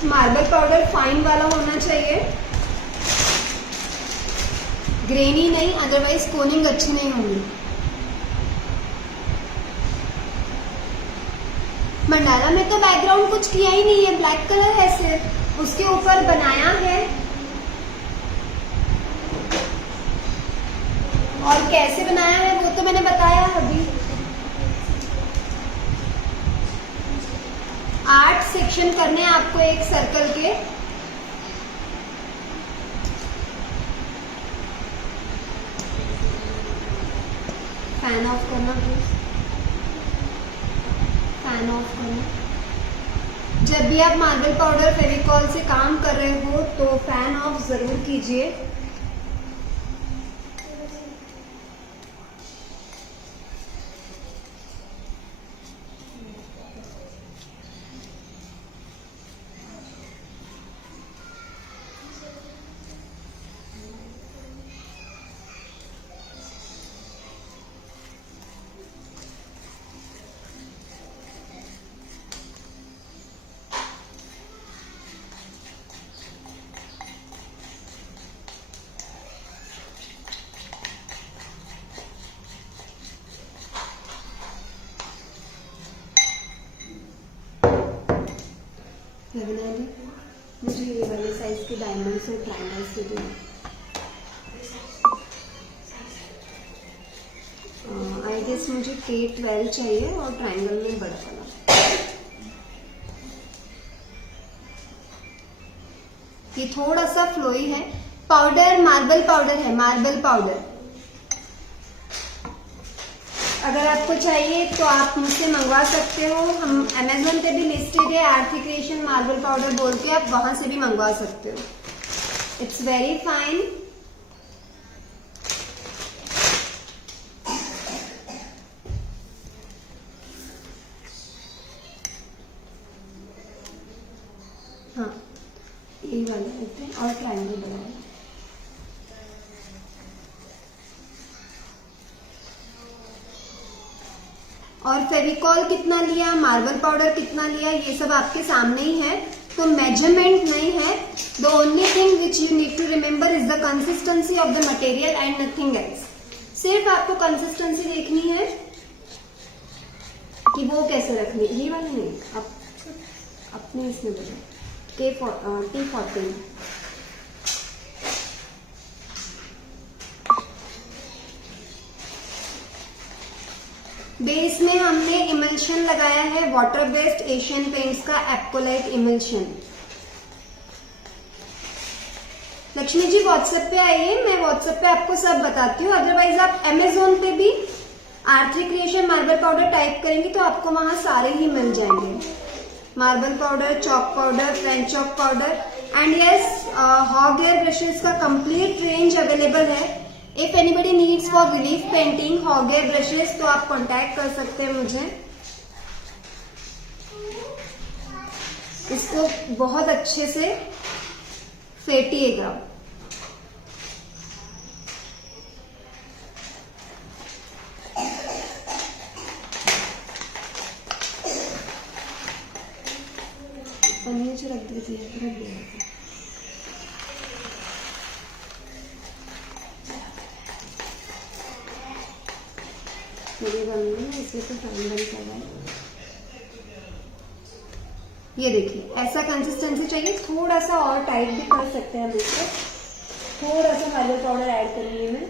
Marble powder fine वाला होना चाहिए, ग्रेनी नहीं, अदरवाइज कोनिंग अच्छी नहीं होगी। मंडाला में तो बैकग्राउंड कुछ किया ही नहीं है, ब्लैक कलर है सिर्फ, उसके ऊपर बनाया है। और कैसे बनाया है वो तो मैंने बताया अभी। 8 सेक्शन करने हैं आपको एक सर्कल के। फैन ऑफ करना प्लीज, फैन ऑफ करना। जब भी आप मार्बल पाउडर फेविकॉल से काम कर रहे हो तो फैन ऑफ जरूर कीजिए। मुझे ये वाले साइज के डायमंड्स और ट्रायंगल्स के दो। आई गेस मुझे K12 चाहिए और ट्रायंगल में बड़ा वाला। ये थोड़ा सा फ्लोई है। पाउडर मार्बल पाउडर है, मार्बल पाउडर। अगर आपको चाहिए तो आप मुझसे मंगवा सकते हो। हम अमेजोन पे भी लिस्टेड है, आरती क्रिएशन मार्बल पाउडर बोल के, आप वहां से भी मंगवा सकते हो। It's very fine. हाँ, ये वाला लेते हैं और ट्रायंगल बनाए। और फेविकॉल कितना लिया, मार्बल पाउडर कितना लिया, ये सब आपके सामने ही है, तो मेजरमेंट नहीं है। The only thing which you need to remember is the consistency of the material and nothing else. सिर्फ आपको कंसिस्टेंसी देखनी है कि वो कैसे रखनी। ये वाला नहीं, आप अपने इसमें बोलो T14। बेस में हमने इमल्शन लगाया है वाटर बेस्ड एशियन पेंट्स का एप्कोलाइट इमल्शन। लक्ष्मी जी व्हाट्सएप पे आइए, मैं व्हाट्सएप पे आपको सब बताती हूँ। अदरवाइज आप अमेजोन पे भी Aarti Creation marble powder type करेंगे तो आपको वहां सारे ही मिल जाएंगे। Marble powder, chalk powder, French chalk powder and yes hog hair brushes का कंप्लीट रेंज अवेलेबल है। If anybody needs for relief painting hog hair brushes तो आप कांटेक्ट कर सकते हैं मुझे। इसको बहुत अच्छे से फेंटिएगा। पनीर से रख दीजिए, रख दिया। मेरे बन में इसे तो फाइन बन कर रहा है। ये देखिए ऐसा कंसिस्टेंसी चाहिए, थोड़ा सा और टाइट भी कर सकते हैं हम इसको। थोड़ा सा मार्बल पाउडर ऐड करूंगी मैं।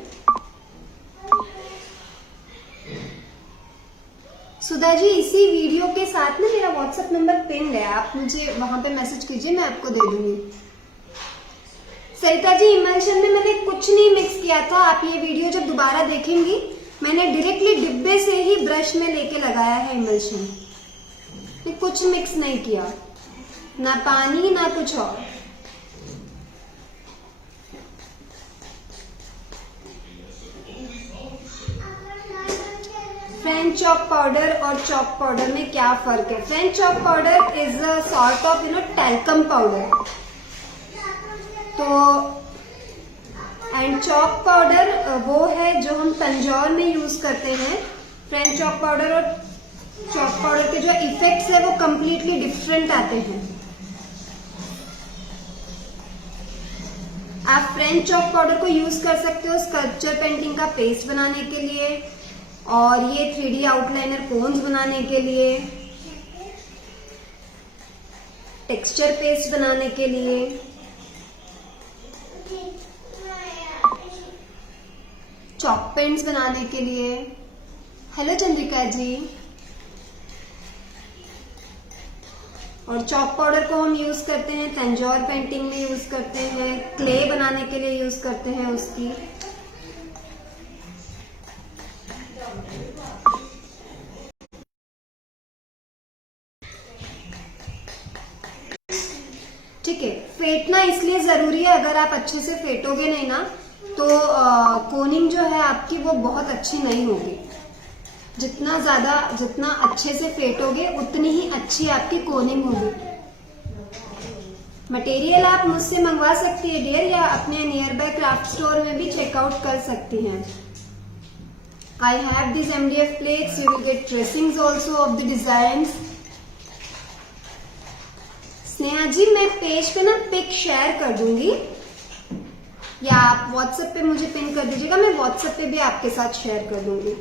सुधा जी इसी वीडियो के साथ ना मेरा व्हाट्सएप नंबर पिन है, आप मुझे वहां पे मैसेज कीजिए, मैं आपको दे दूंगी। सरिता जी इमल्शन में मैंने कुछ नहीं मिक्स किया था। आप ये वीडियो जब दोबारा देखेंगी मैंने डायरेक्टली डिब्बे से ही ब्रश में लेके लगाया है इमल्शन, कुछ मिक्स नहीं किया, ना पानी ना कुछ और। फ्रेंच चॉक पाउडर और चॉक पाउडर में क्या फर्क है? French chalk powder is a sort of talcum powder. तो एंड चॉक पाउडर वो है जो हम तंजौर में यूज करते हैं। फ्रेंच चॉक पाउडर और चॉक पाउडर के जो इफेक्ट्स है वो कंप्लीटली डिफरेंट आते हैं। आप फ्रेंच चॉक पाउडर को यूज कर सकते हो स्कल्पचर पेंटिंग का पेस्ट बनाने के लिए, और ये 3D आउटलाइनर कोन्स बनाने के लिए, टेक्सचर पेस्ट बनाने के लिए, चॉक पेंट्स बनाने के लिए। हेलो चंद्रिका जी। और चॉक पाउडर को हम यूज करते हैं तंजौर पेंटिंग में यूज करते हैं, क्ले बनाने के लिए यूज करते हैं उसकी। ठीक है, फेंटना इसलिए जरूरी है, अगर आप अच्छे से फेंटोगे नहीं ना तो कोनिंग जो है आपकी वो बहुत अच्छी नहीं होगी। जितना अच्छे से फेंटोगे उतनी ही अच्छी आपकी कोनिंग होगी। मटेरियल आप मुझसे मंगवा सकती है डियर, या अपने नियर बाय क्राफ्ट स्टोर में भी चेकआउट कर सकती हैं। I have this MDF plates, you will get tracings also of the designs. Sneha ji, मैं पेज पे ना पिक शेयर कर दूंगी, या आप व्हाट्सएप पे मुझे पिन कर दीजिएगा, मैं व्हाट्सएप पे भी आपके साथ शेयर कर दूंगी।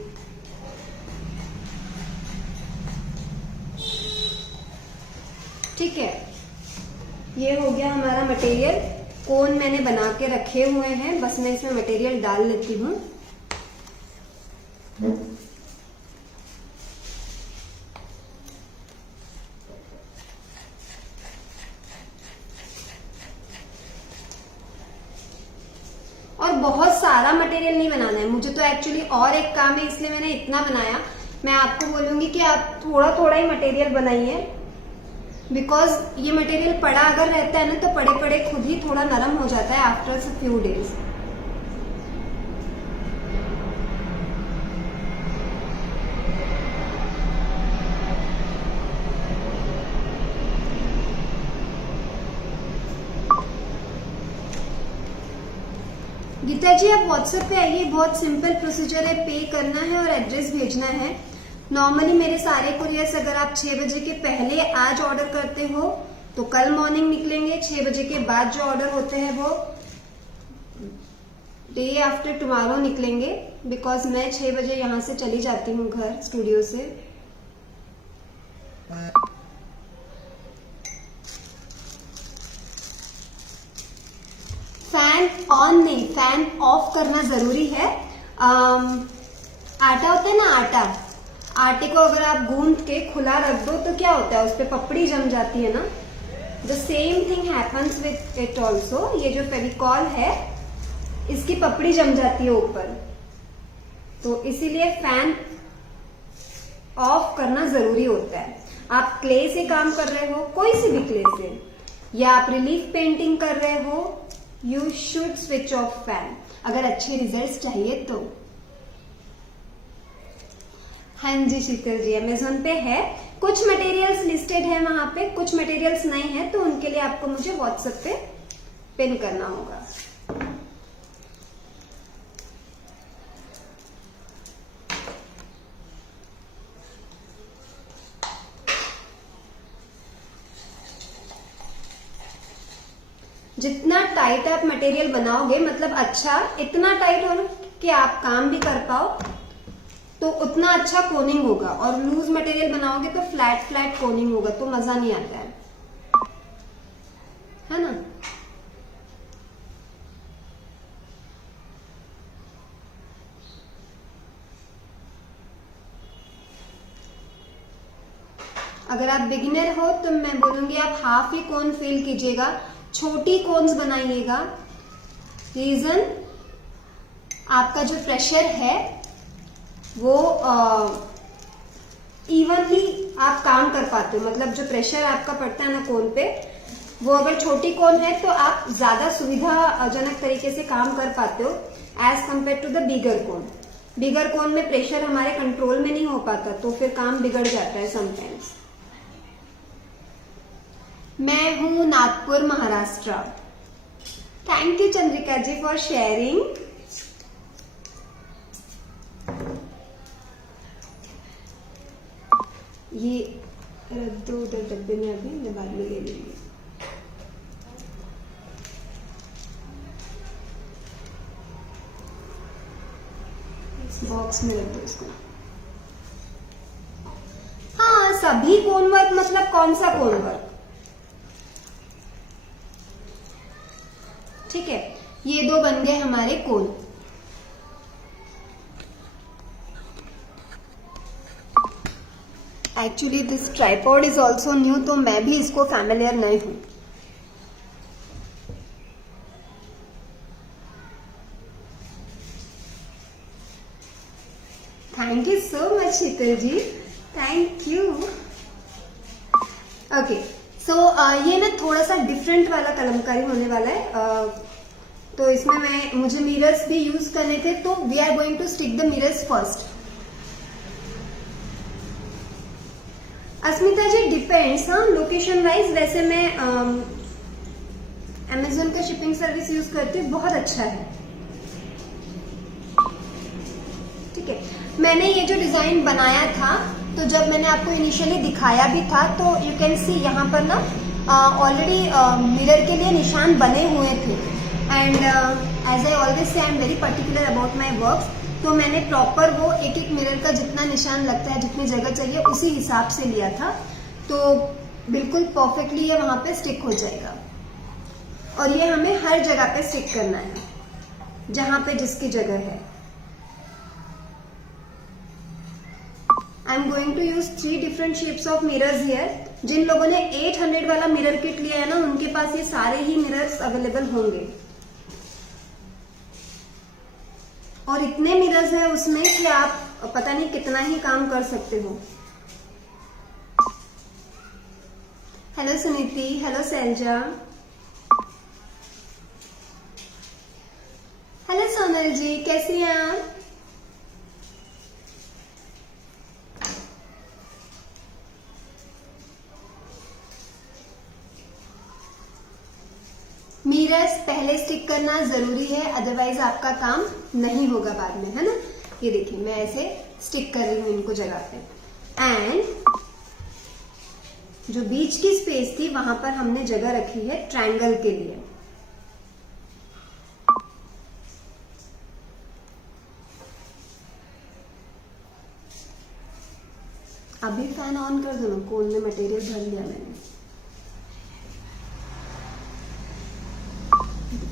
ठीक है, ये हो गया हमारा मटेरियल। कोन मैंने बना के रखे हुए हैं, बस मैं इसमें मटेरियल डाल लेती हूँ। और बहुत सारा मटेरियल नहीं बनाना है मुझे, तो एक्चुअली और एक काम है इसलिए मैंने इतना बनाया। मैं आपको बोलूंगी कि आप थोड़ा थोड़ा ही मटेरियल बनाइए, बिकॉज ये मटेरियल पड़ा अगर रहता है ना तो पड़े पड़े खुद ही थोड़ा नरम हो जाता है after a few days. Geeta ji, आप व्हाट्सएप पे आइए, बहुत सिंपल प्रोसीजर है, पे करना है और एड्रेस भेजना है। नॉर्मली मेरे सारे कुरियर्स अगर आप 6 बजे के पहले आज ऑर्डर करते हो तो कल मॉर्निंग निकलेंगे, 6 बजे के बाद जो ऑर्डर होते हैं वो डे आफ्टर टुमारो निकलेंगे, बिकॉज मैं 6 बजे यहां से चली जाती हूँ घर स्टूडियो से। फैन ऑन नहीं, फैन ऑफ करना जरूरी है। आटा होता है ना, आटे को अगर आप गूंद के खुला रख दो तो क्या होता है, उस पर पपड़ी जम जाती है ना। The same thing happens with it also. ये जो फेविकॉल है इसकी पपड़ी जम जाती है ऊपर, तो इसीलिए फैन ऑफ करना जरूरी होता है। आप क्ले से काम कर रहे हो, कोई सी भी क्ले से, या आप रिलीफ पेंटिंग कर रहे हो, you should switch off fan अगर अच्छे रिजल्ट्स चाहिए तो। हाँ जी शीतल जी, अमेजोन पे है, कुछ मटेरियल्स लिस्टेड है वहां पे, कुछ मटेरियल्स नहीं है, तो उनके लिए आपको मुझे व्हाट्सएप पे पिन करना होगा। जितना टाइट आप मटेरियल बनाओगे, मतलब अच्छा इतना टाइट हो कि आप काम भी कर पाओ, तो उतना अच्छा कोनिंग होगा। और लूज मटेरियल बनाओगे तो फ्लैट फ्लैट कोनिंग होगा, तो मजा नहीं आता है ना। अगर आप बिगिनर हो तो मैं बोलूंगी आप हाफ ही कोन फिल कीजिएगा, छोटी कोन्स बनाइएगा। रीजन, आपका जो प्रेशर है वो इवनली आप काम कर पाते हो, मतलब जो प्रेशर आपका पड़ता है ना कोन पे, वो अगर छोटी कोन है तो आप ज्यादा सुविधाजनक तरीके से काम कर पाते हो as compare to the bigger cone. Bigger cone में प्रेशर हमारे कंट्रोल में नहीं हो पाता, तो फिर काम बिगड़ जाता है समटाइम्स। मैं हूं Nagpur, Maharashtra. Thank you Chandrika ji for sharing. ये रख दो उधर डब्बे में, अभी मैं बाद में ले लूंगी। बॉक्स में रख दो इसको। हाँ, सभी कोन वर्क मतलब कौन सा कोन वर्क? ठीक है, ये दो बन गए हमारे cone. Actually this tripod is also new, तो मैं भी इसको फैमिलियर नहीं हूं। Thank you so much Sheetal ji, thank you. Okay, so ये ना थोड़ा सा डिफरेंट वाला कलमकारी होने वाला है। तो इसमें मुझे मिरर्स भी यूज करने थे, तो we are going to stick the mirrors first. Asmita ji depends, हाँ, लोकेशन वाइज। वैसे मैं अमेजोन का शिपिंग सर्विस यूज करती हूँ, बहुत अच्छा है। ठीक है, मैंने ये जो डिजाइन बनाया था, तो जब मैंने आपको इनिशियली दिखाया भी था, तो यू कैन सी यहाँ पर ना ऑलरेडी मिरर के लिए निशान बने हुए थे। And as I always say, I am very particular about my work. तो मैंने प्रॉपर वो एक एक मिरर का जितना निशान लगता है, जितनी जगह चाहिए, उसी हिसाब से लिया था। तो बिल्कुल परफेक्टली ये वहां पे स्टिक हो जाएगा। और ये हमें हर जगह पे स्टिक करना है, जहां पे जिसकी जगह है। I am going to use 3 different shapes of mirrors here. जिन लोगों ने 800 वाला मिरर किट लिया है ना, उनके पास ये सारे ही मिरर्स अवेलेबल होंगे। और इतने मिरर्स है उसमें कि आप पता नहीं कितना ही काम कर सकते हो। Hello Suniti, hello Sailaja, hello Sonal ji, कैसी हैं आप? मिरर्स पहले स्टिक करना जरूरी है, अदरवाइज आपका काम नहीं होगा बाद में, है ना। ये देखिए, मैं ऐसे स्टिक कर रही हूँ इनको जगह पे। एंड जो बीच की स्पेस थी, वहां पर हमने जगह रखी है ट्रायंगल के लिए। अभी फैन ऑन कर दो ना, कोन में मटेरियल भर लिया मैंने।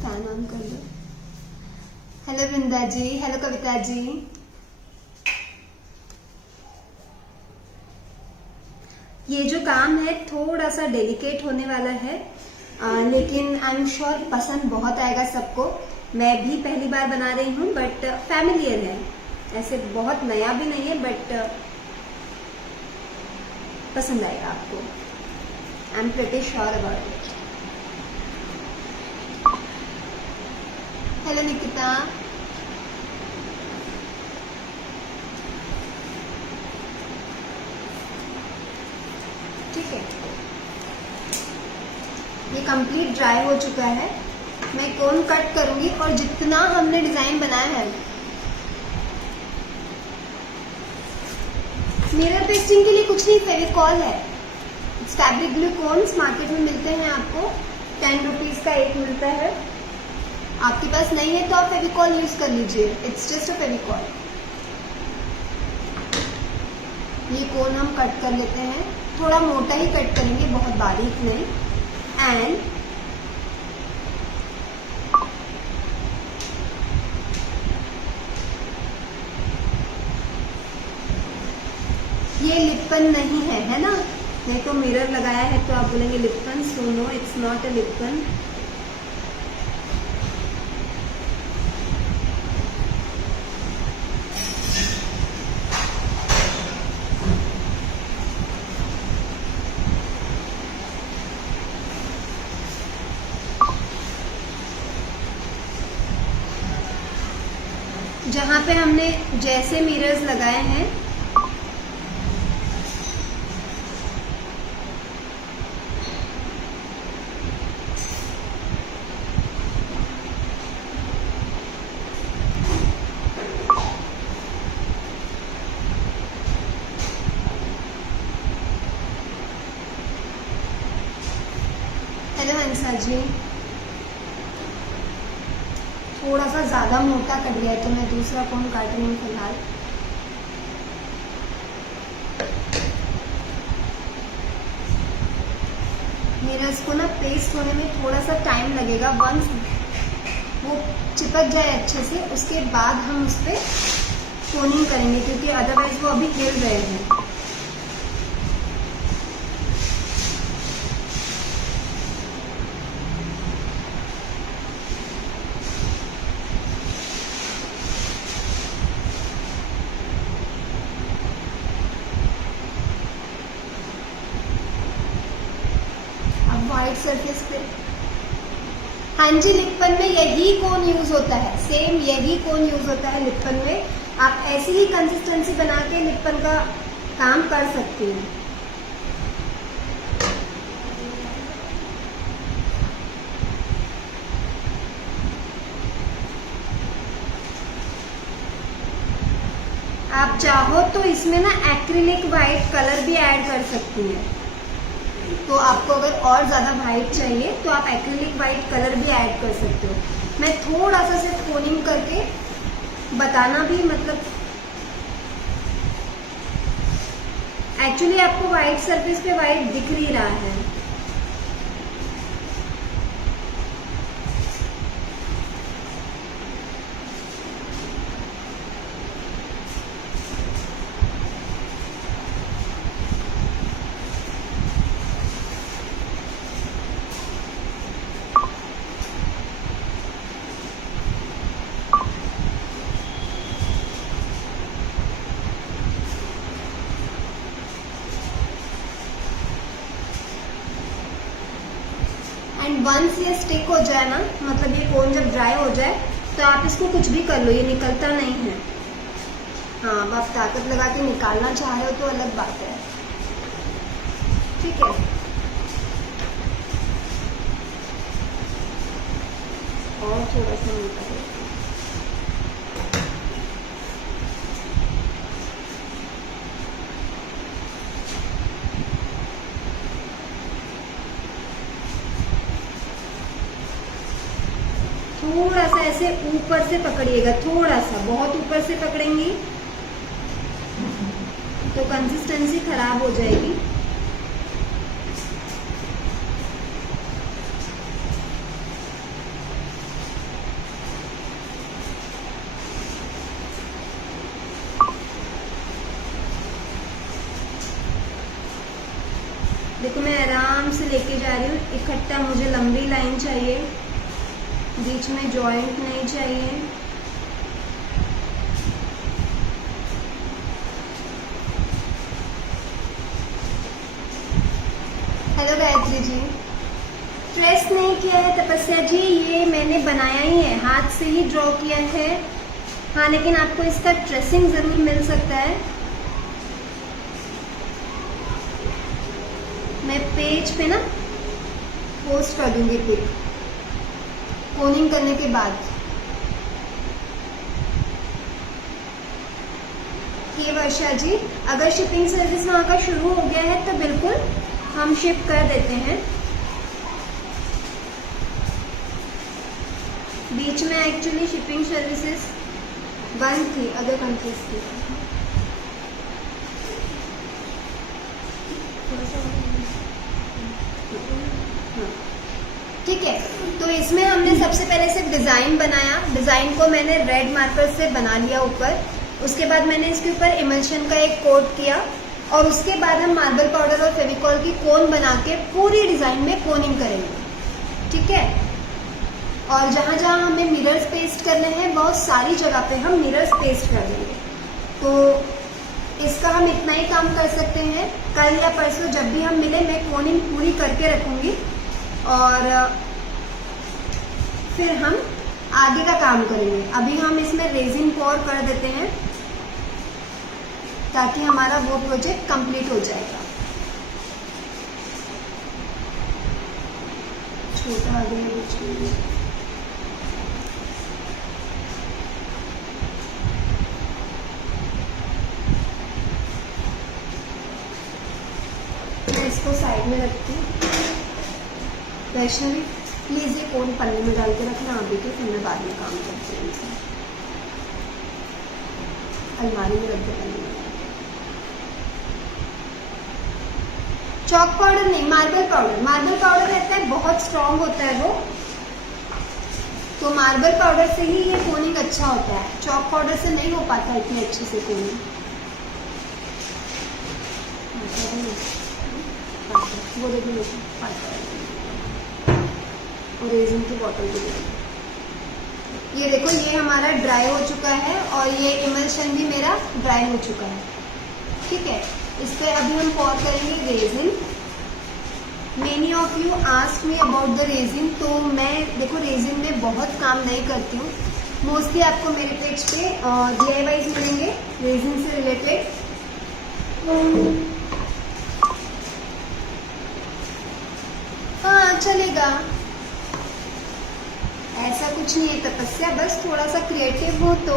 फैन ऑन कर दो। हेलो वृंदा जी, हेलो कविता जी। ये जो काम है थोड़ा सा डेलिकेट होने वाला है, लेकिन आई एम श्योर पसंद बहुत आएगा सबको। मैं भी पहली बार बना रही हूँ, बट फैमिलियर है, ऐसे बहुत नया भी नहीं है, बट पसंद आएगा आपको। I am pretty sure about it. Hello Nikita, ठीक है। ये कंप्लीट ड्राई हो चुका है। मैं कोन कट करूंगी, और जितना हमने डिजाइन बनाया है, मिरर पेस्टिंग के लिए कुछ नहीं, फेविकॉल है। फैब्रिक ग्लू कोन्स मार्केट में मिलते हैं आपको, 10 रुपीज का एक मिलता है। आपके पास नहीं है तो आप फेविकॉल यूज कर लीजिए, इट्स जस्ट अ फेविकॉल। ये कोन हम कट कर लेते हैं, थोड़ा मोटा ही कट करेंगे, बहुत बारीक नहीं। एंड ये लिपन नहीं है, है ना। नहीं तो मिरर लगाया है तो आप बोलेंगे lippan, so no, it's not a lippan. जहां पे हमने जैसे मिरर्स लगाए हैं, हेलो हंसा जी, थोड़ा सा ज़्यादा मोटा कर दिया है तो मैं दूसरा कोन काट रही हूँ फिलहाल। मेरा इसको ना पेस्ट होने में थोड़ा सा टाइम लगेगा। वंस वो चिपक जाए अच्छे से उसके बाद हम उस पर कोनिंग करेंगे, क्योंकि अदरवाइज वो अभी हिल रहे हैं। व्हाइट सरफेस पे, हाँ जी, लिपन में यही कोन यूज होता है, सेम यही कोन यूज होता है लिपन में। आप ऐसी ही कंसिस्टेंसी बना के लिपन का काम कर सकती हैं। आप चाहो तो इसमें ना एक्रिलिक वाइट कलर भी ऐड कर सकती हैं। तो आपको अगर और ज़्यादा वाइट चाहिए तो आप एक्रिलिक वाइट कलर भी ऐड कर सकते हो। मैं थोड़ा सा सिर्फ कोनिंग करके बताना भी, मतलब एक्चुअली आपको वाइट सरफेस पे वाइट दिख नहीं रहा है। एंड वंस ये स्टिक हो जाए ना, मतलब ये कोन जब ड्राई हो जाए तो आप इसको कुछ भी कर लो, ये निकलता नहीं है। हाँ, अब आप ताकत लगा के निकालना चाह रहे हो तो अलग बात है, ठीक है। और थोड़ा सा मोटा है। थोड़ा सा ऐसे ऊपर से पकड़िएगा, थोड़ा सा, बहुत ऊपर से पकड़ेंगी तो कंसिस्टेंसी खराब हो जाएगी। देखो मैं आराम से लेके जा रही हूँ इकट्ठा। मुझे लंबी लाइन चाहिए, बीच में जॉइंट नहीं चाहिए। हेलो गायत्री जी, ट्रेस नहीं किया है तपस्या जी, ये मैंने बनाया ही है, हाथ से ही ड्रॉ किया है। हाँ, लेकिन आपको इसका ट्रेसिंग जरूर मिल सकता है। मैं पेज पे ना पोस्ट कर दूंगी पिक कोनिंग करने के बाद। ये वर्षा जी, अगर शिपिंग सर्विस वहाँ का शुरू हो गया है तो बिल्कुल हम शिप कर देते हैं। बीच में एक्चुअली शिपिंग सर्विसेज बंद थी अदर कंट्रीज की। ठीक है, तो इसमें हमने सबसे पहले सिर्फ डिज़ाइन बनाया। डिज़ाइन को मैंने रेड मार्कर से बना लिया ऊपर, उसके बाद मैंने इसके ऊपर इमल्शन का एक कोट किया और उसके बाद हम मार्बल पाउडर और फेविकॉल की कोन बना के पूरी डिज़ाइन में कोनिंग करेंगे। ठीक है, और जहाँ जहाँ हमें मिरर्स पेस्ट करने हैं बहुत सारी जगह पे हम मिरर्स पेस्ट कर देंगे। तो इसका हम इतना ही काम कर सकते हैं। कल या परसों जब भी हम मिले मैं कोनिंग पूरी करके रखूँगी और फिर हम आगे का काम करेंगे। अभी हम इसमें रेजिन पोर कर देते हैं ताकि हमारा वो प्रोजेक्ट कंप्लीट हो जाएगा। छोटा आगे मैं इसको साइड में रखती हूँ। वैष्णवी प्लीज ये कोन पन्ने में डाल के रखना अभी के, फिर मैं बाद में काम करती हूँ। अलमारी में रख दे। चॉक पाउडर नहीं, मार्बल पाउडर। मार्बल पाउडर रहता है बहुत स्ट्रांग होता है वो, तो मार्बल पाउडर से ही ये कोनिंग अच्छा होता है। चॉक पाउडर से नहीं हो पाता इतनी अच्छे से कोनिंग। वो देखिए और रेजिन की बॉटल भी देखिए। ये देखो ये हमारा ड्राई हो चुका है और ये इमल्शन भी मेरा ड्राई हो चुका है। ठीक है, इस पर अभी हम पॉर करेंगे resin. Many of you ask me about the resin, तो मैं देखो रेजिन में बहुत काम नहीं करती हूँ। मोस्टली आपको मेरे पेज पे DIYs मिलेंगे रेजिन से रिलेटेड। हाँ चलेगा, ऐसा कुछ नहीं है तपस्या, बस थोड़ा सा क्रिएटिव हो तो।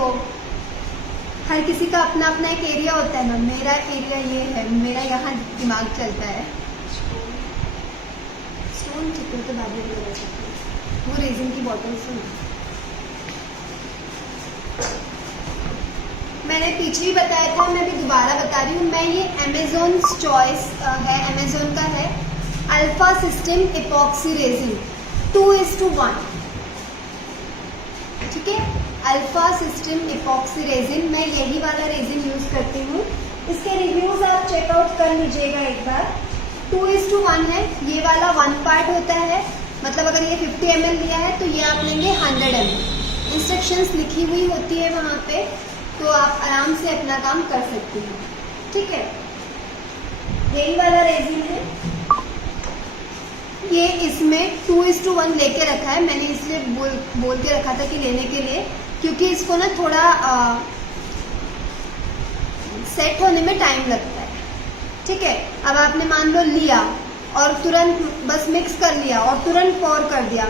हर किसी का अपना अपना एक एरिया होता है ना, मेरा एरिया ये है, मेरा यहाँ दिमाग चलता है। स्टोन चित्र तो बाद में बोला जाता है, वो रेजिन की बॉटल से। मैंने पीछे ही बताया था, मैं भी दोबारा बता रही हूँ। मैं ये अमेजोन चॉइस है, अमेजोन का है, अल्फा सिस्टम इपॉक्सी रेजिन 2:1। ठीक है, अल्फा सिस्टम इपॉक्सी रेजिन, मैं यही वाला रेजिन यूज करती हूँ। इसके रिव्यूज आप चेकआउट कर लीजिएगा एक बार। 2:1 है, ये वाला 1 पार्ट होता है, मतलब अगर ये 50 ml लिया है तो ये आप लेंगे 100 ml। इंस्ट्रक्शंस लिखी हुई होती है वहाँ पे, तो आप आराम से अपना काम कर सकती हैं। ठीक है, यही वाला रेजिन है। ये इसमें 2:1 लेके रखा है मैंने, इसलिए बोल के रखा था कि लेने के लिए, क्योंकि इसको ना थोड़ा सेट होने में टाइम लगता है। ठीक है, अब आपने मान लो लिया और तुरंत बस मिक्स कर लिया और तुरंत पॉर कर दिया,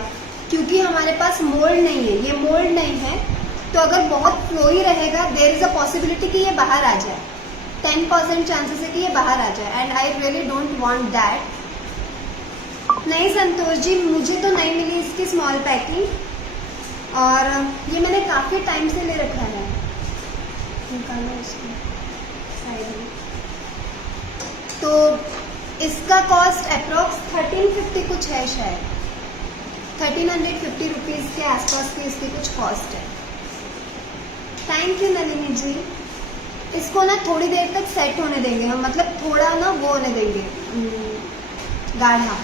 क्योंकि हमारे पास मोल्ड नहीं है, ये मोल्ड नहीं है, तो अगर बहुत फ्लोई रहेगा देयर इज अ पॉसिबिलिटी कि ये बाहर आ जाए। 10% चांसेस है कि ये बाहर आ जाए, and I really don't want that. नहीं संतोष जी, मुझे तो नहीं मिली इसकी स्मॉल पैकिंग, और ये मैंने काफी टाइम से ले रखा है। निकालो इसको साइड में। तो इसका कॉस्ट अप्रोक्स 1350 कुछ है, शायद 1350 रुपीज के आसपास की इसकी कुछ कॉस्ट है। थैंक यू नलिनी जी। इसको ना थोड़ी देर तक सेट होने देंगे हम, मतलब थोड़ा ना वो होने देंगे गाढ़ा।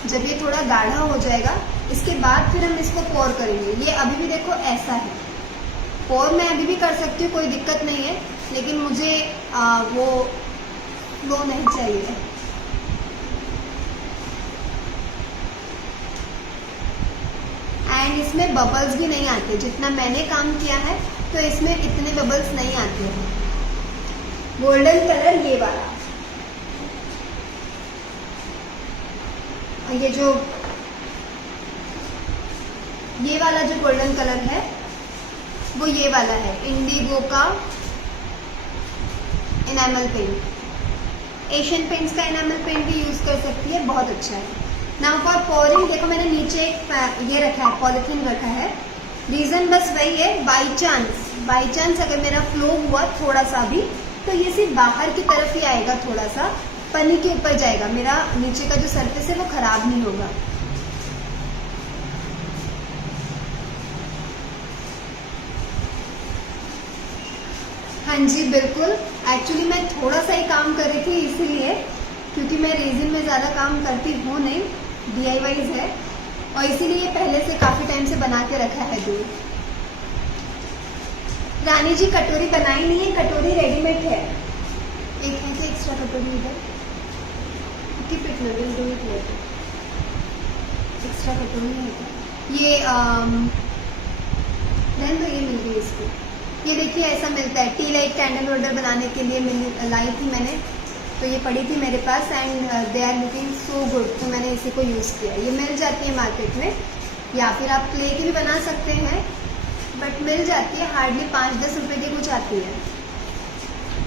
जब ये थोड़ा गाढ़ा हो जाएगा इसके बाद फिर हम इसको पोर करेंगे। ये अभी भी देखो ऐसा है, पोर मैं अभी भी कर सकती हूँ, कोई दिक्कत नहीं है, लेकिन मुझे वो नहीं चाहिए। एंड इसमें बबल्स भी नहीं आते, जितना मैंने काम किया है तो इसमें इतने बबल्स नहीं आते हैं। गोल्डन कलर ये वाला, ये वाला जो गोल्डन कलर है वो ये वाला है, इंडिगो का इनेमल पेंट। एशियन पेंट्स का इनेमल पेंट भी यूज कर सकती है, बहुत अच्छा है। नाउ फॉर पोरिंग, देखो मैंने नीचे एक ये रखा है, पॉलिथीन रखा है। रीजन बस वही है, बाई चांस अगर मेरा फ्लो हुआ थोड़ा सा भी, तो ये सिर्फ बाहर की तरफ ही आएगा, थोड़ा सा पन्नी के ऊपर जाएगा, मेरा नीचे का जो सरफेस है वो खराब नहीं होगा। हाँ जी बिल्कुल, एक्चुअली मैं थोड़ा सा ही काम कर रही थी इसीलिए, क्योंकि मैं रेजिन में ज़्यादा काम करती हूँ नहीं, DIYs है, और इसीलिए पहले से काफ़ी टाइम से बना के रखा है दूध। रानी जी कटोरी बनाई नहीं है, कटोरी रेडीमेड है, एक है कि एक्स्ट्रा कटोरी इधर, keep it will do it later. Extra कटोरी है ये देन, तो ये मिल गई इसको। ये देखिए ऐसा मिलता है, टी लाइट कैंडल होल्डर बनाने के लिए लाई थी मैंने, तो ये पड़ी थी मेरे पास, and they are looking so good, तो मैंने इसी को यूज़ किया। ये मिल जाती है मार्केट में, या फिर आप क्ले की भी बना सकते हैं, बट मिल जाती है, हार्डली 5-10 रुपए की कुछ आती है,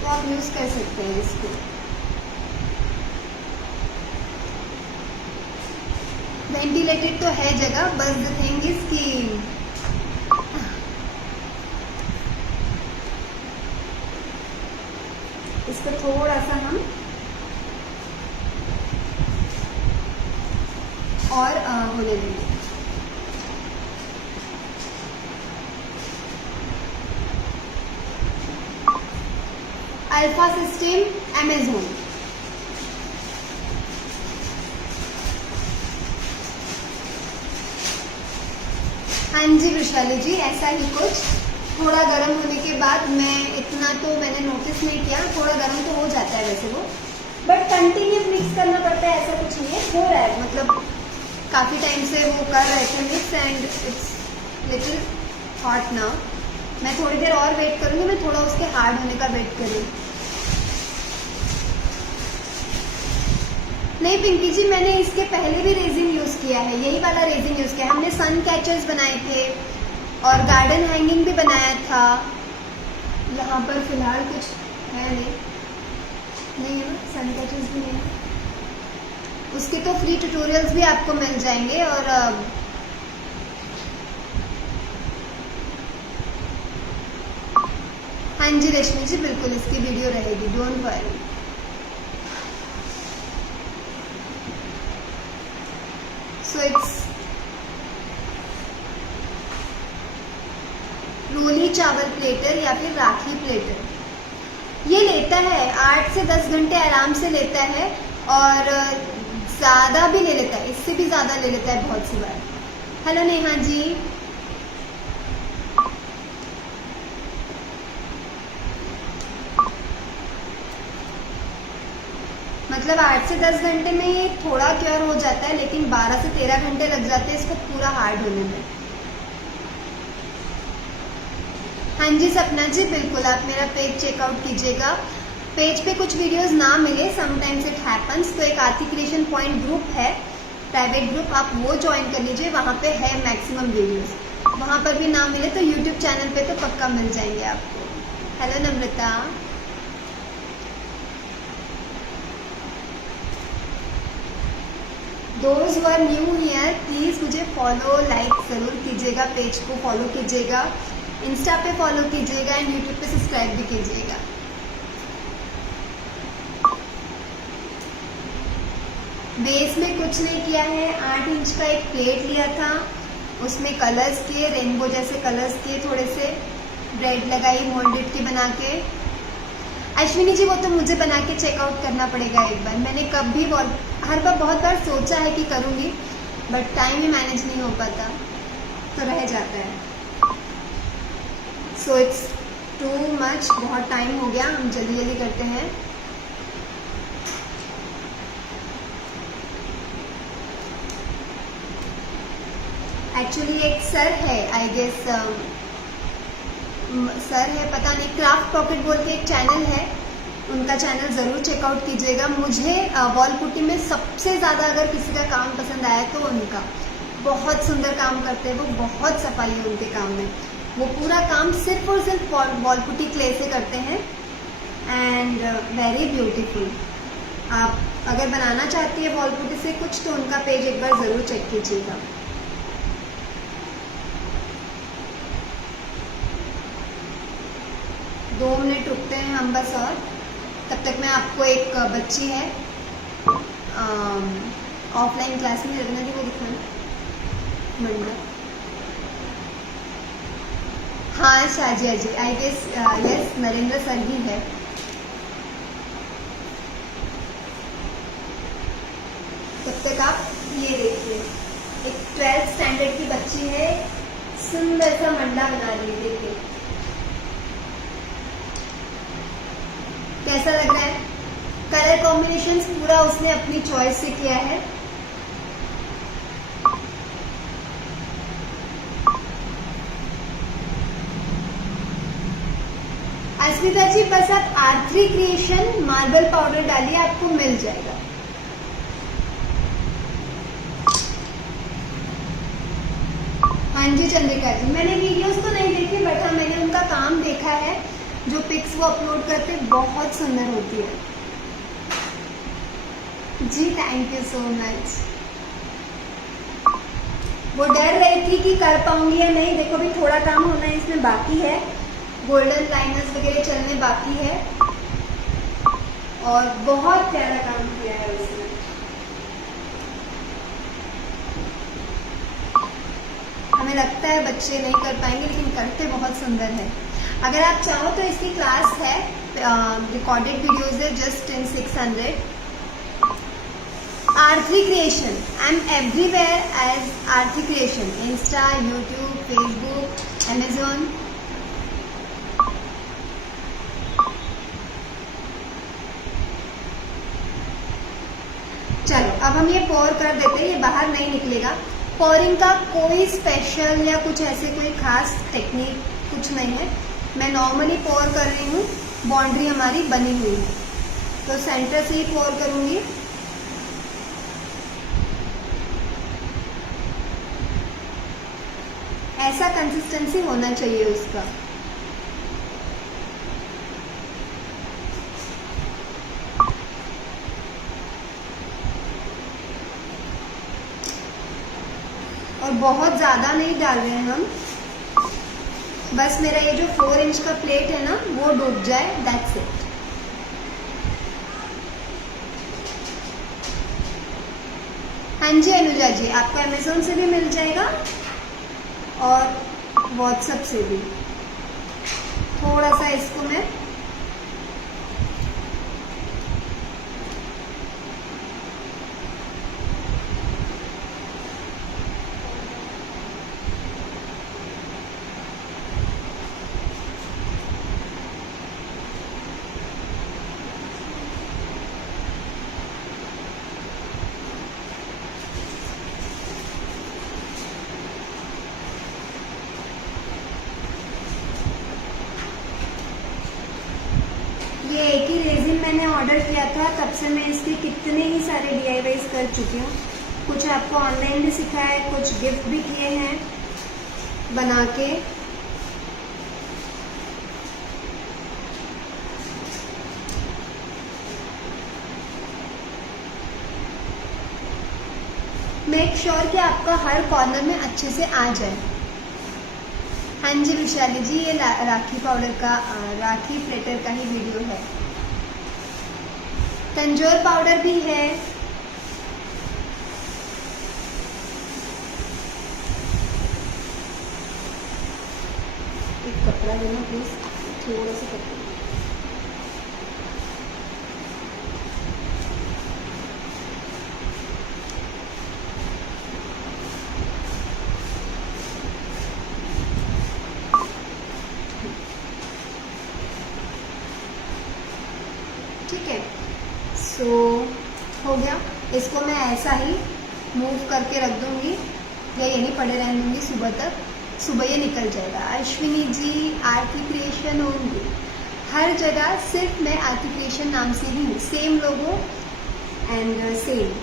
तो आप यूज़ कर सकते हैं इसको। वेंटिलेटेड तो है जगह, बस द थिंग इज कि इसको थोड़ा सा हम और होने देंगे। Alpha system Amazon. हाँ जी वैशाली जी, ऐसा ही कुछ। थोड़ा गर्म होने के बाद, मैं इतना तो मैंने नोटिस नहीं किया, थोड़ा गर्म तो हो जाता है वैसे वो, बट कंटिन्यूस मिक्स करना पड़ता है ऐसा कुछ नहीं है। हो रहा है, मतलब काफ़ी टाइम से वो कर रहे थे mix and it's little hot now. मैं थोड़ी देर और वेट करूँगी, मैं थोड़ा उसके हार्ड होने का वेट करूँगी। नहीं पिंकी जी, मैंने इसके पहले भी रेजिन यूज़ किया है, यही वाला रेजिन यूज़ किया है। हमने सन कैचर्स बनाए थे और गार्डन हैंगिंग भी बनाया था। यहाँ पर फिलहाल कुछ है नहीं है ना, सन कैचर्स भी नहीं है। उसके तो फ्री ट्यूटोरियल्स भी आपको मिल जाएंगे। और हाँ जी रश्मि जी, बिल्कुल इसकी वीडियो रहेगी, डोंट वरी। सो इट्स रोली चावल प्लेटर या फिर राखी प्लेटर। ये लेता है 8 से 10 घंटे आराम से लेता है, और ज़्यादा भी ले लेता है, इससे भी ज़्यादा ले लेता है बहुत सी बार। हेलो नेहा जी, मतलब 8 से 10 घंटे में ये थोड़ा क्योर हो जाता है, लेकिन 12 से 13 घंटे लग जाते हैं इसको पूरा हार्ड होने में। हाँ जी सपना जी, बिल्कुल आप मेरा पेज चेकआउट कीजिएगा। पेज पे कुछ वीडियोस ना मिले, समटाइम्स इट हैपन्स, तो एक आरती क्रिएशन पॉइंट ग्रुप है, प्राइवेट ग्रुप, आप वो ज्वाइन कर लीजिए, वहाँ पे है मैक्सिमम वीडियोस। वहाँ पर भी ना मिले तो यूट्यूब चैनल पे तो पक्का मिल जाएंगे आपको। Hello Namrata, those who are new here please मुझे फॉलो लाइक ज़रूर कीजिएगा, पेज को फॉलो कीजिएगा, इंस्टा पे फॉलो कीजिएगा एंड यूट्यूब पे सब्सक्राइब भी कीजिएगा। बेस में कुछ नहीं किया है, 8 इंच का एक प्लेट लिया था, उसमें कलर्स किए, रेनबो जैसे कलर्स किए, थोड़े से ब्रेड लगाई मोल्डेड की बना के। अश्विनी जी वो तो मुझे बना के चेकआउट करना पड़ेगा एक बार। मैंने कभी हर बार बहुत बार सोचा है कि करूँगी, बट टाइम ही मैनेज नहीं हो पाता तो रह जाता है। सो इट्स टू मच, बहुत टाइम हो गया, हम जल्दी जल्दी करते हैं। एक्चुअली एक सर है, आई गेस सर है, पता नहीं, क्राफ्ट पॉकेट बोल के एक चैनल है, उनका चैनल ज़रूर चेकआउट कीजिएगा। मुझे वॉल पुट्टी में सबसे ज़्यादा अगर किसी का काम पसंद आया तो उनका, बहुत सुंदर काम करते हैं वो, बहुत सफाई है उनके काम में। वो पूरा काम सिर्फ और सिर्फ वॉल पुट्टी क्ले से करते हैं एंड वेरी ब्यूटीफुल। आप अगर बनाना चाहती है वॉल पुट्टी से कुछ तो उनका पेज एक बार ज़रूर चेक कीजिएगा। दो मिनट रुकते हैं हम बस, और तब तक मैं आपको एक बच्ची है ऑफलाइन क्लास में, रत्ना जी को दिखाना मंडा। हाँ Shazia ji, I guess yes Narendra sir ही है। तब तक आप ये देखिए, एक 12th स्टैंडर्ड की बच्ची है, सुंदर सा मंडा बना रही है, देखिए कैसा लग रहा है। कलर कॉम्बिनेशंस पूरा उसने अपनी चॉइस से किया है। अस्मिता जी बस आप R3 क्रिएशन मार्बल पाउडर डालिए, आपको मिल जाएगा। हाँ जी चंद्रिका जी, मैंने वीडियोस तो नहीं देखी, बट हाँ मैंने उनका काम देखा है, जो पिक्स वो अपलोड करते बहुत सुंदर होती है जी। Thank you so much. वो डर रही थी कि कर पाऊंगी या नहीं। देखो भी थोड़ा काम होना है इसमें बाकी है, गोल्डन लाइनर्स वगैरह चलने बाकी है और बहुत प्यारा काम किया है उसने। हमें लगता है बच्चे नहीं कर पाएंगे लेकिन करते बहुत सुंदर है। अगर आप चाहो तो इसकी क्लास है, रिकॉर्डेड वीडियोस है, just in 600। Aarti Creation, I am everywhere as Aarti Creation, Insta, YouTube, Facebook, Amazon. चलो अब हम ये पोर कर देते हैं, ये बाहर नहीं निकलेगा। पोरिंग का कोई स्पेशल या कुछ ऐसे कोई खास टेक्निक कुछ नहीं है, मैं नॉर्मली पोर कर रही हूँ। बाउंड्री हमारी बनी हुई है तो सेंटर से ही पोर करूंगी। ऐसा कंसिस्टेंसी होना चाहिए उसका। और बहुत ज्यादा नहीं डाल रहे हैं हम, बस मेरा ये जो 4 इंच का प्लेट है ना वो डूब जाए, दैट्स इट। हाँ जी अनुजा जी, आपको अमेजोन से भी मिल जाएगा और व्हाट्सएप से भी। थोड़ा सा इसको मैं ये एक ही रेजिन मैंने ऑर्डर किया था, तब से मैं इसके कितने ही सारे DIYs कर चुकी हूँ। कुछ आपको ऑनलाइन भी सिखाया है, कुछ गिफ्ट भी किए हैं बना के। मेक श्योर कि आपका हर कॉर्नर में अच्छे से आ जाए। हाँ जी विशाली जी, ये राखी पाउडर का, राखी प्लेटर का ही वीडियो है। तंजोर पाउडर भी है। एक कपड़ा देना प्लीज, थोड़ा सा कपड़ा। ठीक है, सो हो गया। इसको मैं ऐसा ही मूव करके रख दूंगी या यहीं पड़े रहने दूंगी सुबह तक। सुबह ये निकल जाएगा। अश्विनी जी, आरती क्रिएशन होंगी हर जगह, सिर्फ मैं आरती क्रिएशन नाम से ही हूँ, सेम लोगो एंड सेम।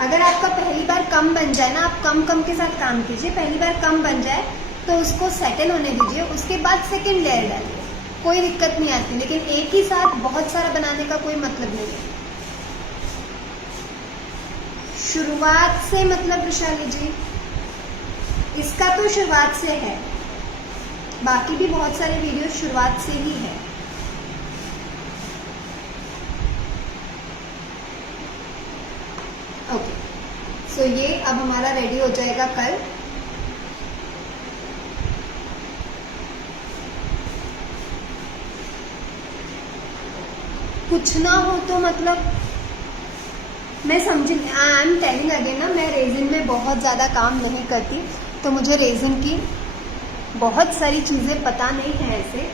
अगर आपका पहली बार कम बन जाए ना, आप कम कम के साथ काम कीजिए। पहली बार कम बन जाए तो उसको सेटल होने दीजिए, उसके बाद सेकंड लेयर डालिए, कोई दिक्कत नहीं आती। लेकिन एक ही साथ बहुत सारा बनाने का कोई मतलब नहीं है। शुरुआत से मतलब विशाली जी, इसका तो शुरुआत से है, बाकी भी बहुत सारे वीडियो शुरुआत से ही है। ओके, सो ये अब हमारा रेडी हो जाएगा कल। कुछ ना हो तो मतलब मैं समझी, आई एम टेलिंग अगेन ना, मैं रेजिन में बहुत ज़्यादा काम नहीं करती, तो मुझे रेजिन की बहुत सारी चीज़ें पता नहीं है ऐसे।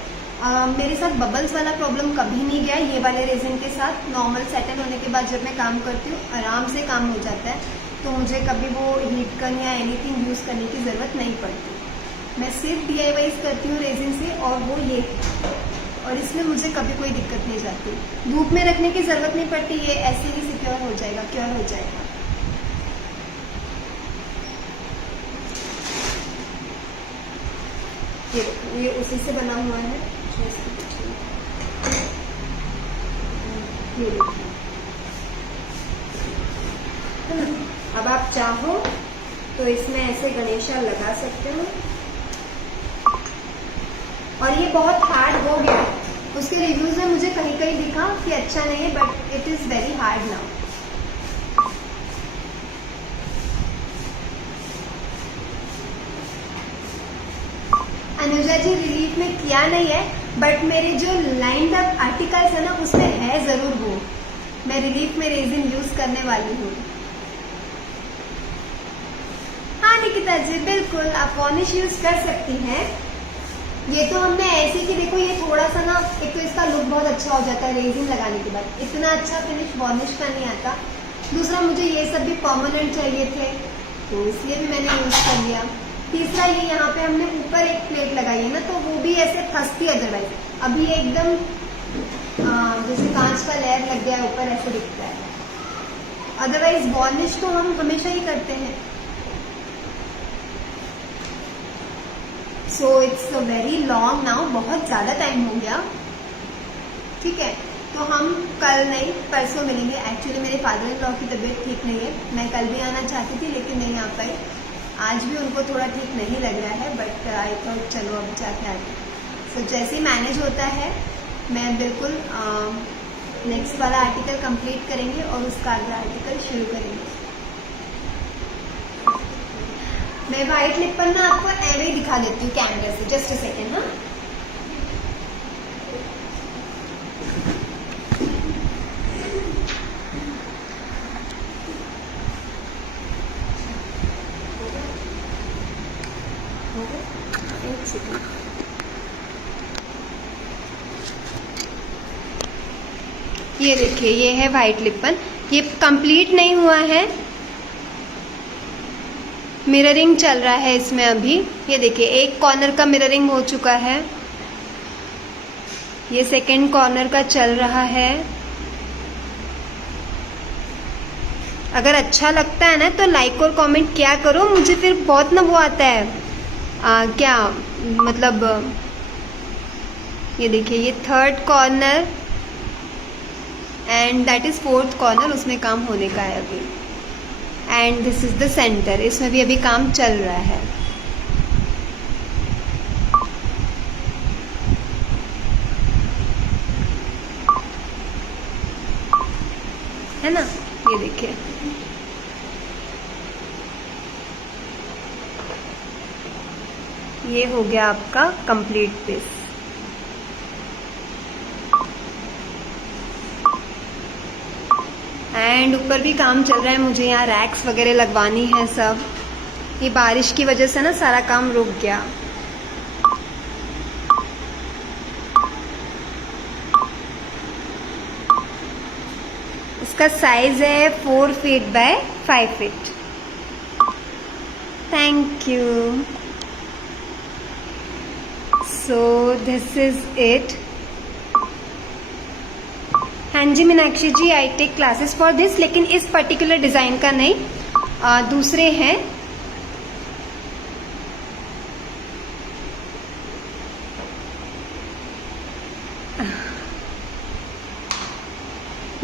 मेरे साथ बबल्स वाला प्रॉब्लम कभी नहीं गया। ये वाले रेजिन के साथ नॉर्मल सेटल होने के बाद जब मैं काम करती हूँ आराम से काम हो जाता है, तो मुझे कभी वो हीट गन या एनीथिंग यूज़ करने की ज़रूरत नहीं पड़ती। मैं सिर्फ DIYs करती हूँ रेजिन से, और वो ये, और इसमें मुझे कभी कोई दिक्कत नहीं जाती। धूप में रखने की ज़रूरत नहीं पड़ती, ये ऐसे ही सिक्योर हो जाएगा, क्योर हो जाएगा। ये उसी से बना हुआ है। ये देखिए, है ना। अब आप चाहो तो इसमें ऐसे गणेशा लगा सकते हो। और ये बहुत हार्ड हो गया है, उसके रिव्यूज में मुझे कहीं कहीं दिखा कि अच्छा नहीं है, but it is very hard now. Anuja ji relief में किया नहीं है, बट मेरे जो लाइंड अप आर्टिकल्स है ना उसमें है जरूर वो। मैं रिलीफ में रेजिन यूज करने वाली हूँ। हाँ निकिता जी बिल्कुल, आप वॉर्निश यूज कर सकती हैं। ये तो हमने ऐसे कि देखो ये थोड़ा सा ना, एक तो इसका लुक बहुत अच्छा हो जाता है रेजिन लगाने के बाद, इतना अच्छा फिनिश वॉर्निश का नहीं आता। दूसरा मुझे ये सब भी परमानेंट चाहिए थे, तो इसलिए भी मैंने यूज कर लिया। तीसरा ये यहाँ पे हमने ऊपर एक प्लेट लगाई है ना, तो वो भी ऐसे फंसती अदरवाइज। अभी एकदम जैसे कांच का लेयर लग गया है ऊपर, ऐसे दिखता है। अदरवाइज वॉर्निश तो हम हमेशा ही करते हैं। So it's very long now, बहुत ज्यादा टाइम हो गया। ठीक है, तो हम कल नहीं परसों मिलेंगे। एक्चुअली मेरे फादर इन लॉ की तबीयत ठीक नहीं है, मैं कल भी आना चाहती थी लेकिन नहीं आ पाई। आज भी उनको थोड़ा ठीक नहीं लग रहा है, बट आई थॉट चलो अब जाके आते। सो जैसे ही मैनेज होता है मैं बिल्कुल नेक्स्ट वाला आर्टिकल कंप्लीट करेंगे और उसका अगला आर्टिकल शुरू करेंगे। मैं वाइट लिप पर ना आपको ऐवे ही दिखा देती हूँ कैमरे से, जस्ट अ सेकेंड। हाँ ये देखिए, ये है वाइट लिपन। ये कंप्लीट नहीं हुआ है, मिररिंग चल रहा है इसमें अभी। ये देखिए एक कॉर्नर का मिररिंग हो चुका है, ये सेकंड कॉर्नर का चल रहा है। अगर अच्छा लगता है ना तो लाइक और कमेंट किया करो, मुझे फिर बहुत ना वो आता है क्या मतलब। ये देखिए ये third corner and that is fourth corner, उसमें काम होने का है अभी। And this is the centre, इसमें भी अभी काम चल रहा है। है ना, ये देखिए। ये हो गया आपका कंप्लीट पीस। एंड ऊपर भी काम चल रहा है, मुझे यहाँ रैक्स वगैरह लगवानी है सब। ये बारिश की वजह से ना सारा काम रुक गया। इसका साइज है 4 feet by 5 feet. Thank you. So this is it. हाँ जी Meenakshi ji, I take classes for this, लेकिन इस पर्टिकुलर डिजाइन का नहीं, दूसरे हैं।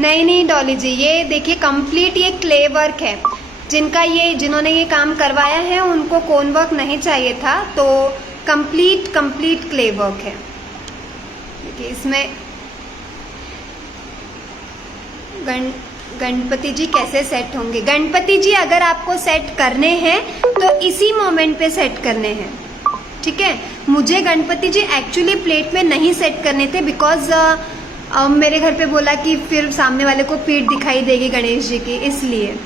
नहीं डॉली जी, ये देखिए कंप्लीट ये क्ले वर्क है। जिन्होंने ये काम करवाया है उनको कोन वर्क नहीं चाहिए था, तो कंप्लीट क्ले वर्क है। देखिए इसमें गणपति जी कैसे सेट होंगे। गणपति जी अगर आपको सेट करने हैं तो इसी मोमेंट पे सेट करने हैं, ठीक है। मुझे गणपति जी एक्चुअली प्लेट में नहीं सेट करने थे, बिकॉज मेरे घर पे बोला कि फिर सामने वाले को पीठ दिखाई देगी गणेश जी की, इसलिए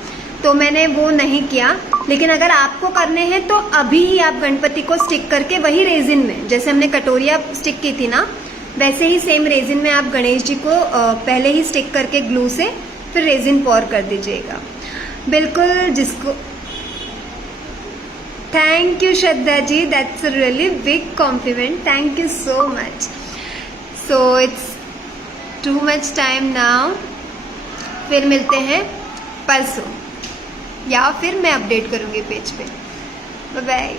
तो मैंने वो नहीं किया। लेकिन अगर आपको करने हैं तो अभी ही आप गणपति को स्टिक करके वही रेजिन में, जैसे हमने कटोरिया स्टिक की थी ना, वैसे ही सेम रेजिन में आप गणेश जी को पहले ही स्टिक करके ग्लू से फिर रेजिन पॉर कर दीजिएगा। बिल्कुल, जिसको thank you Shraddha ji, that's a really big compliment, thank you so much. So it's too much time now, फिर मिलते हैं परसों या फिर मैं अपडेट करूंगी पेज पे। Bye bye.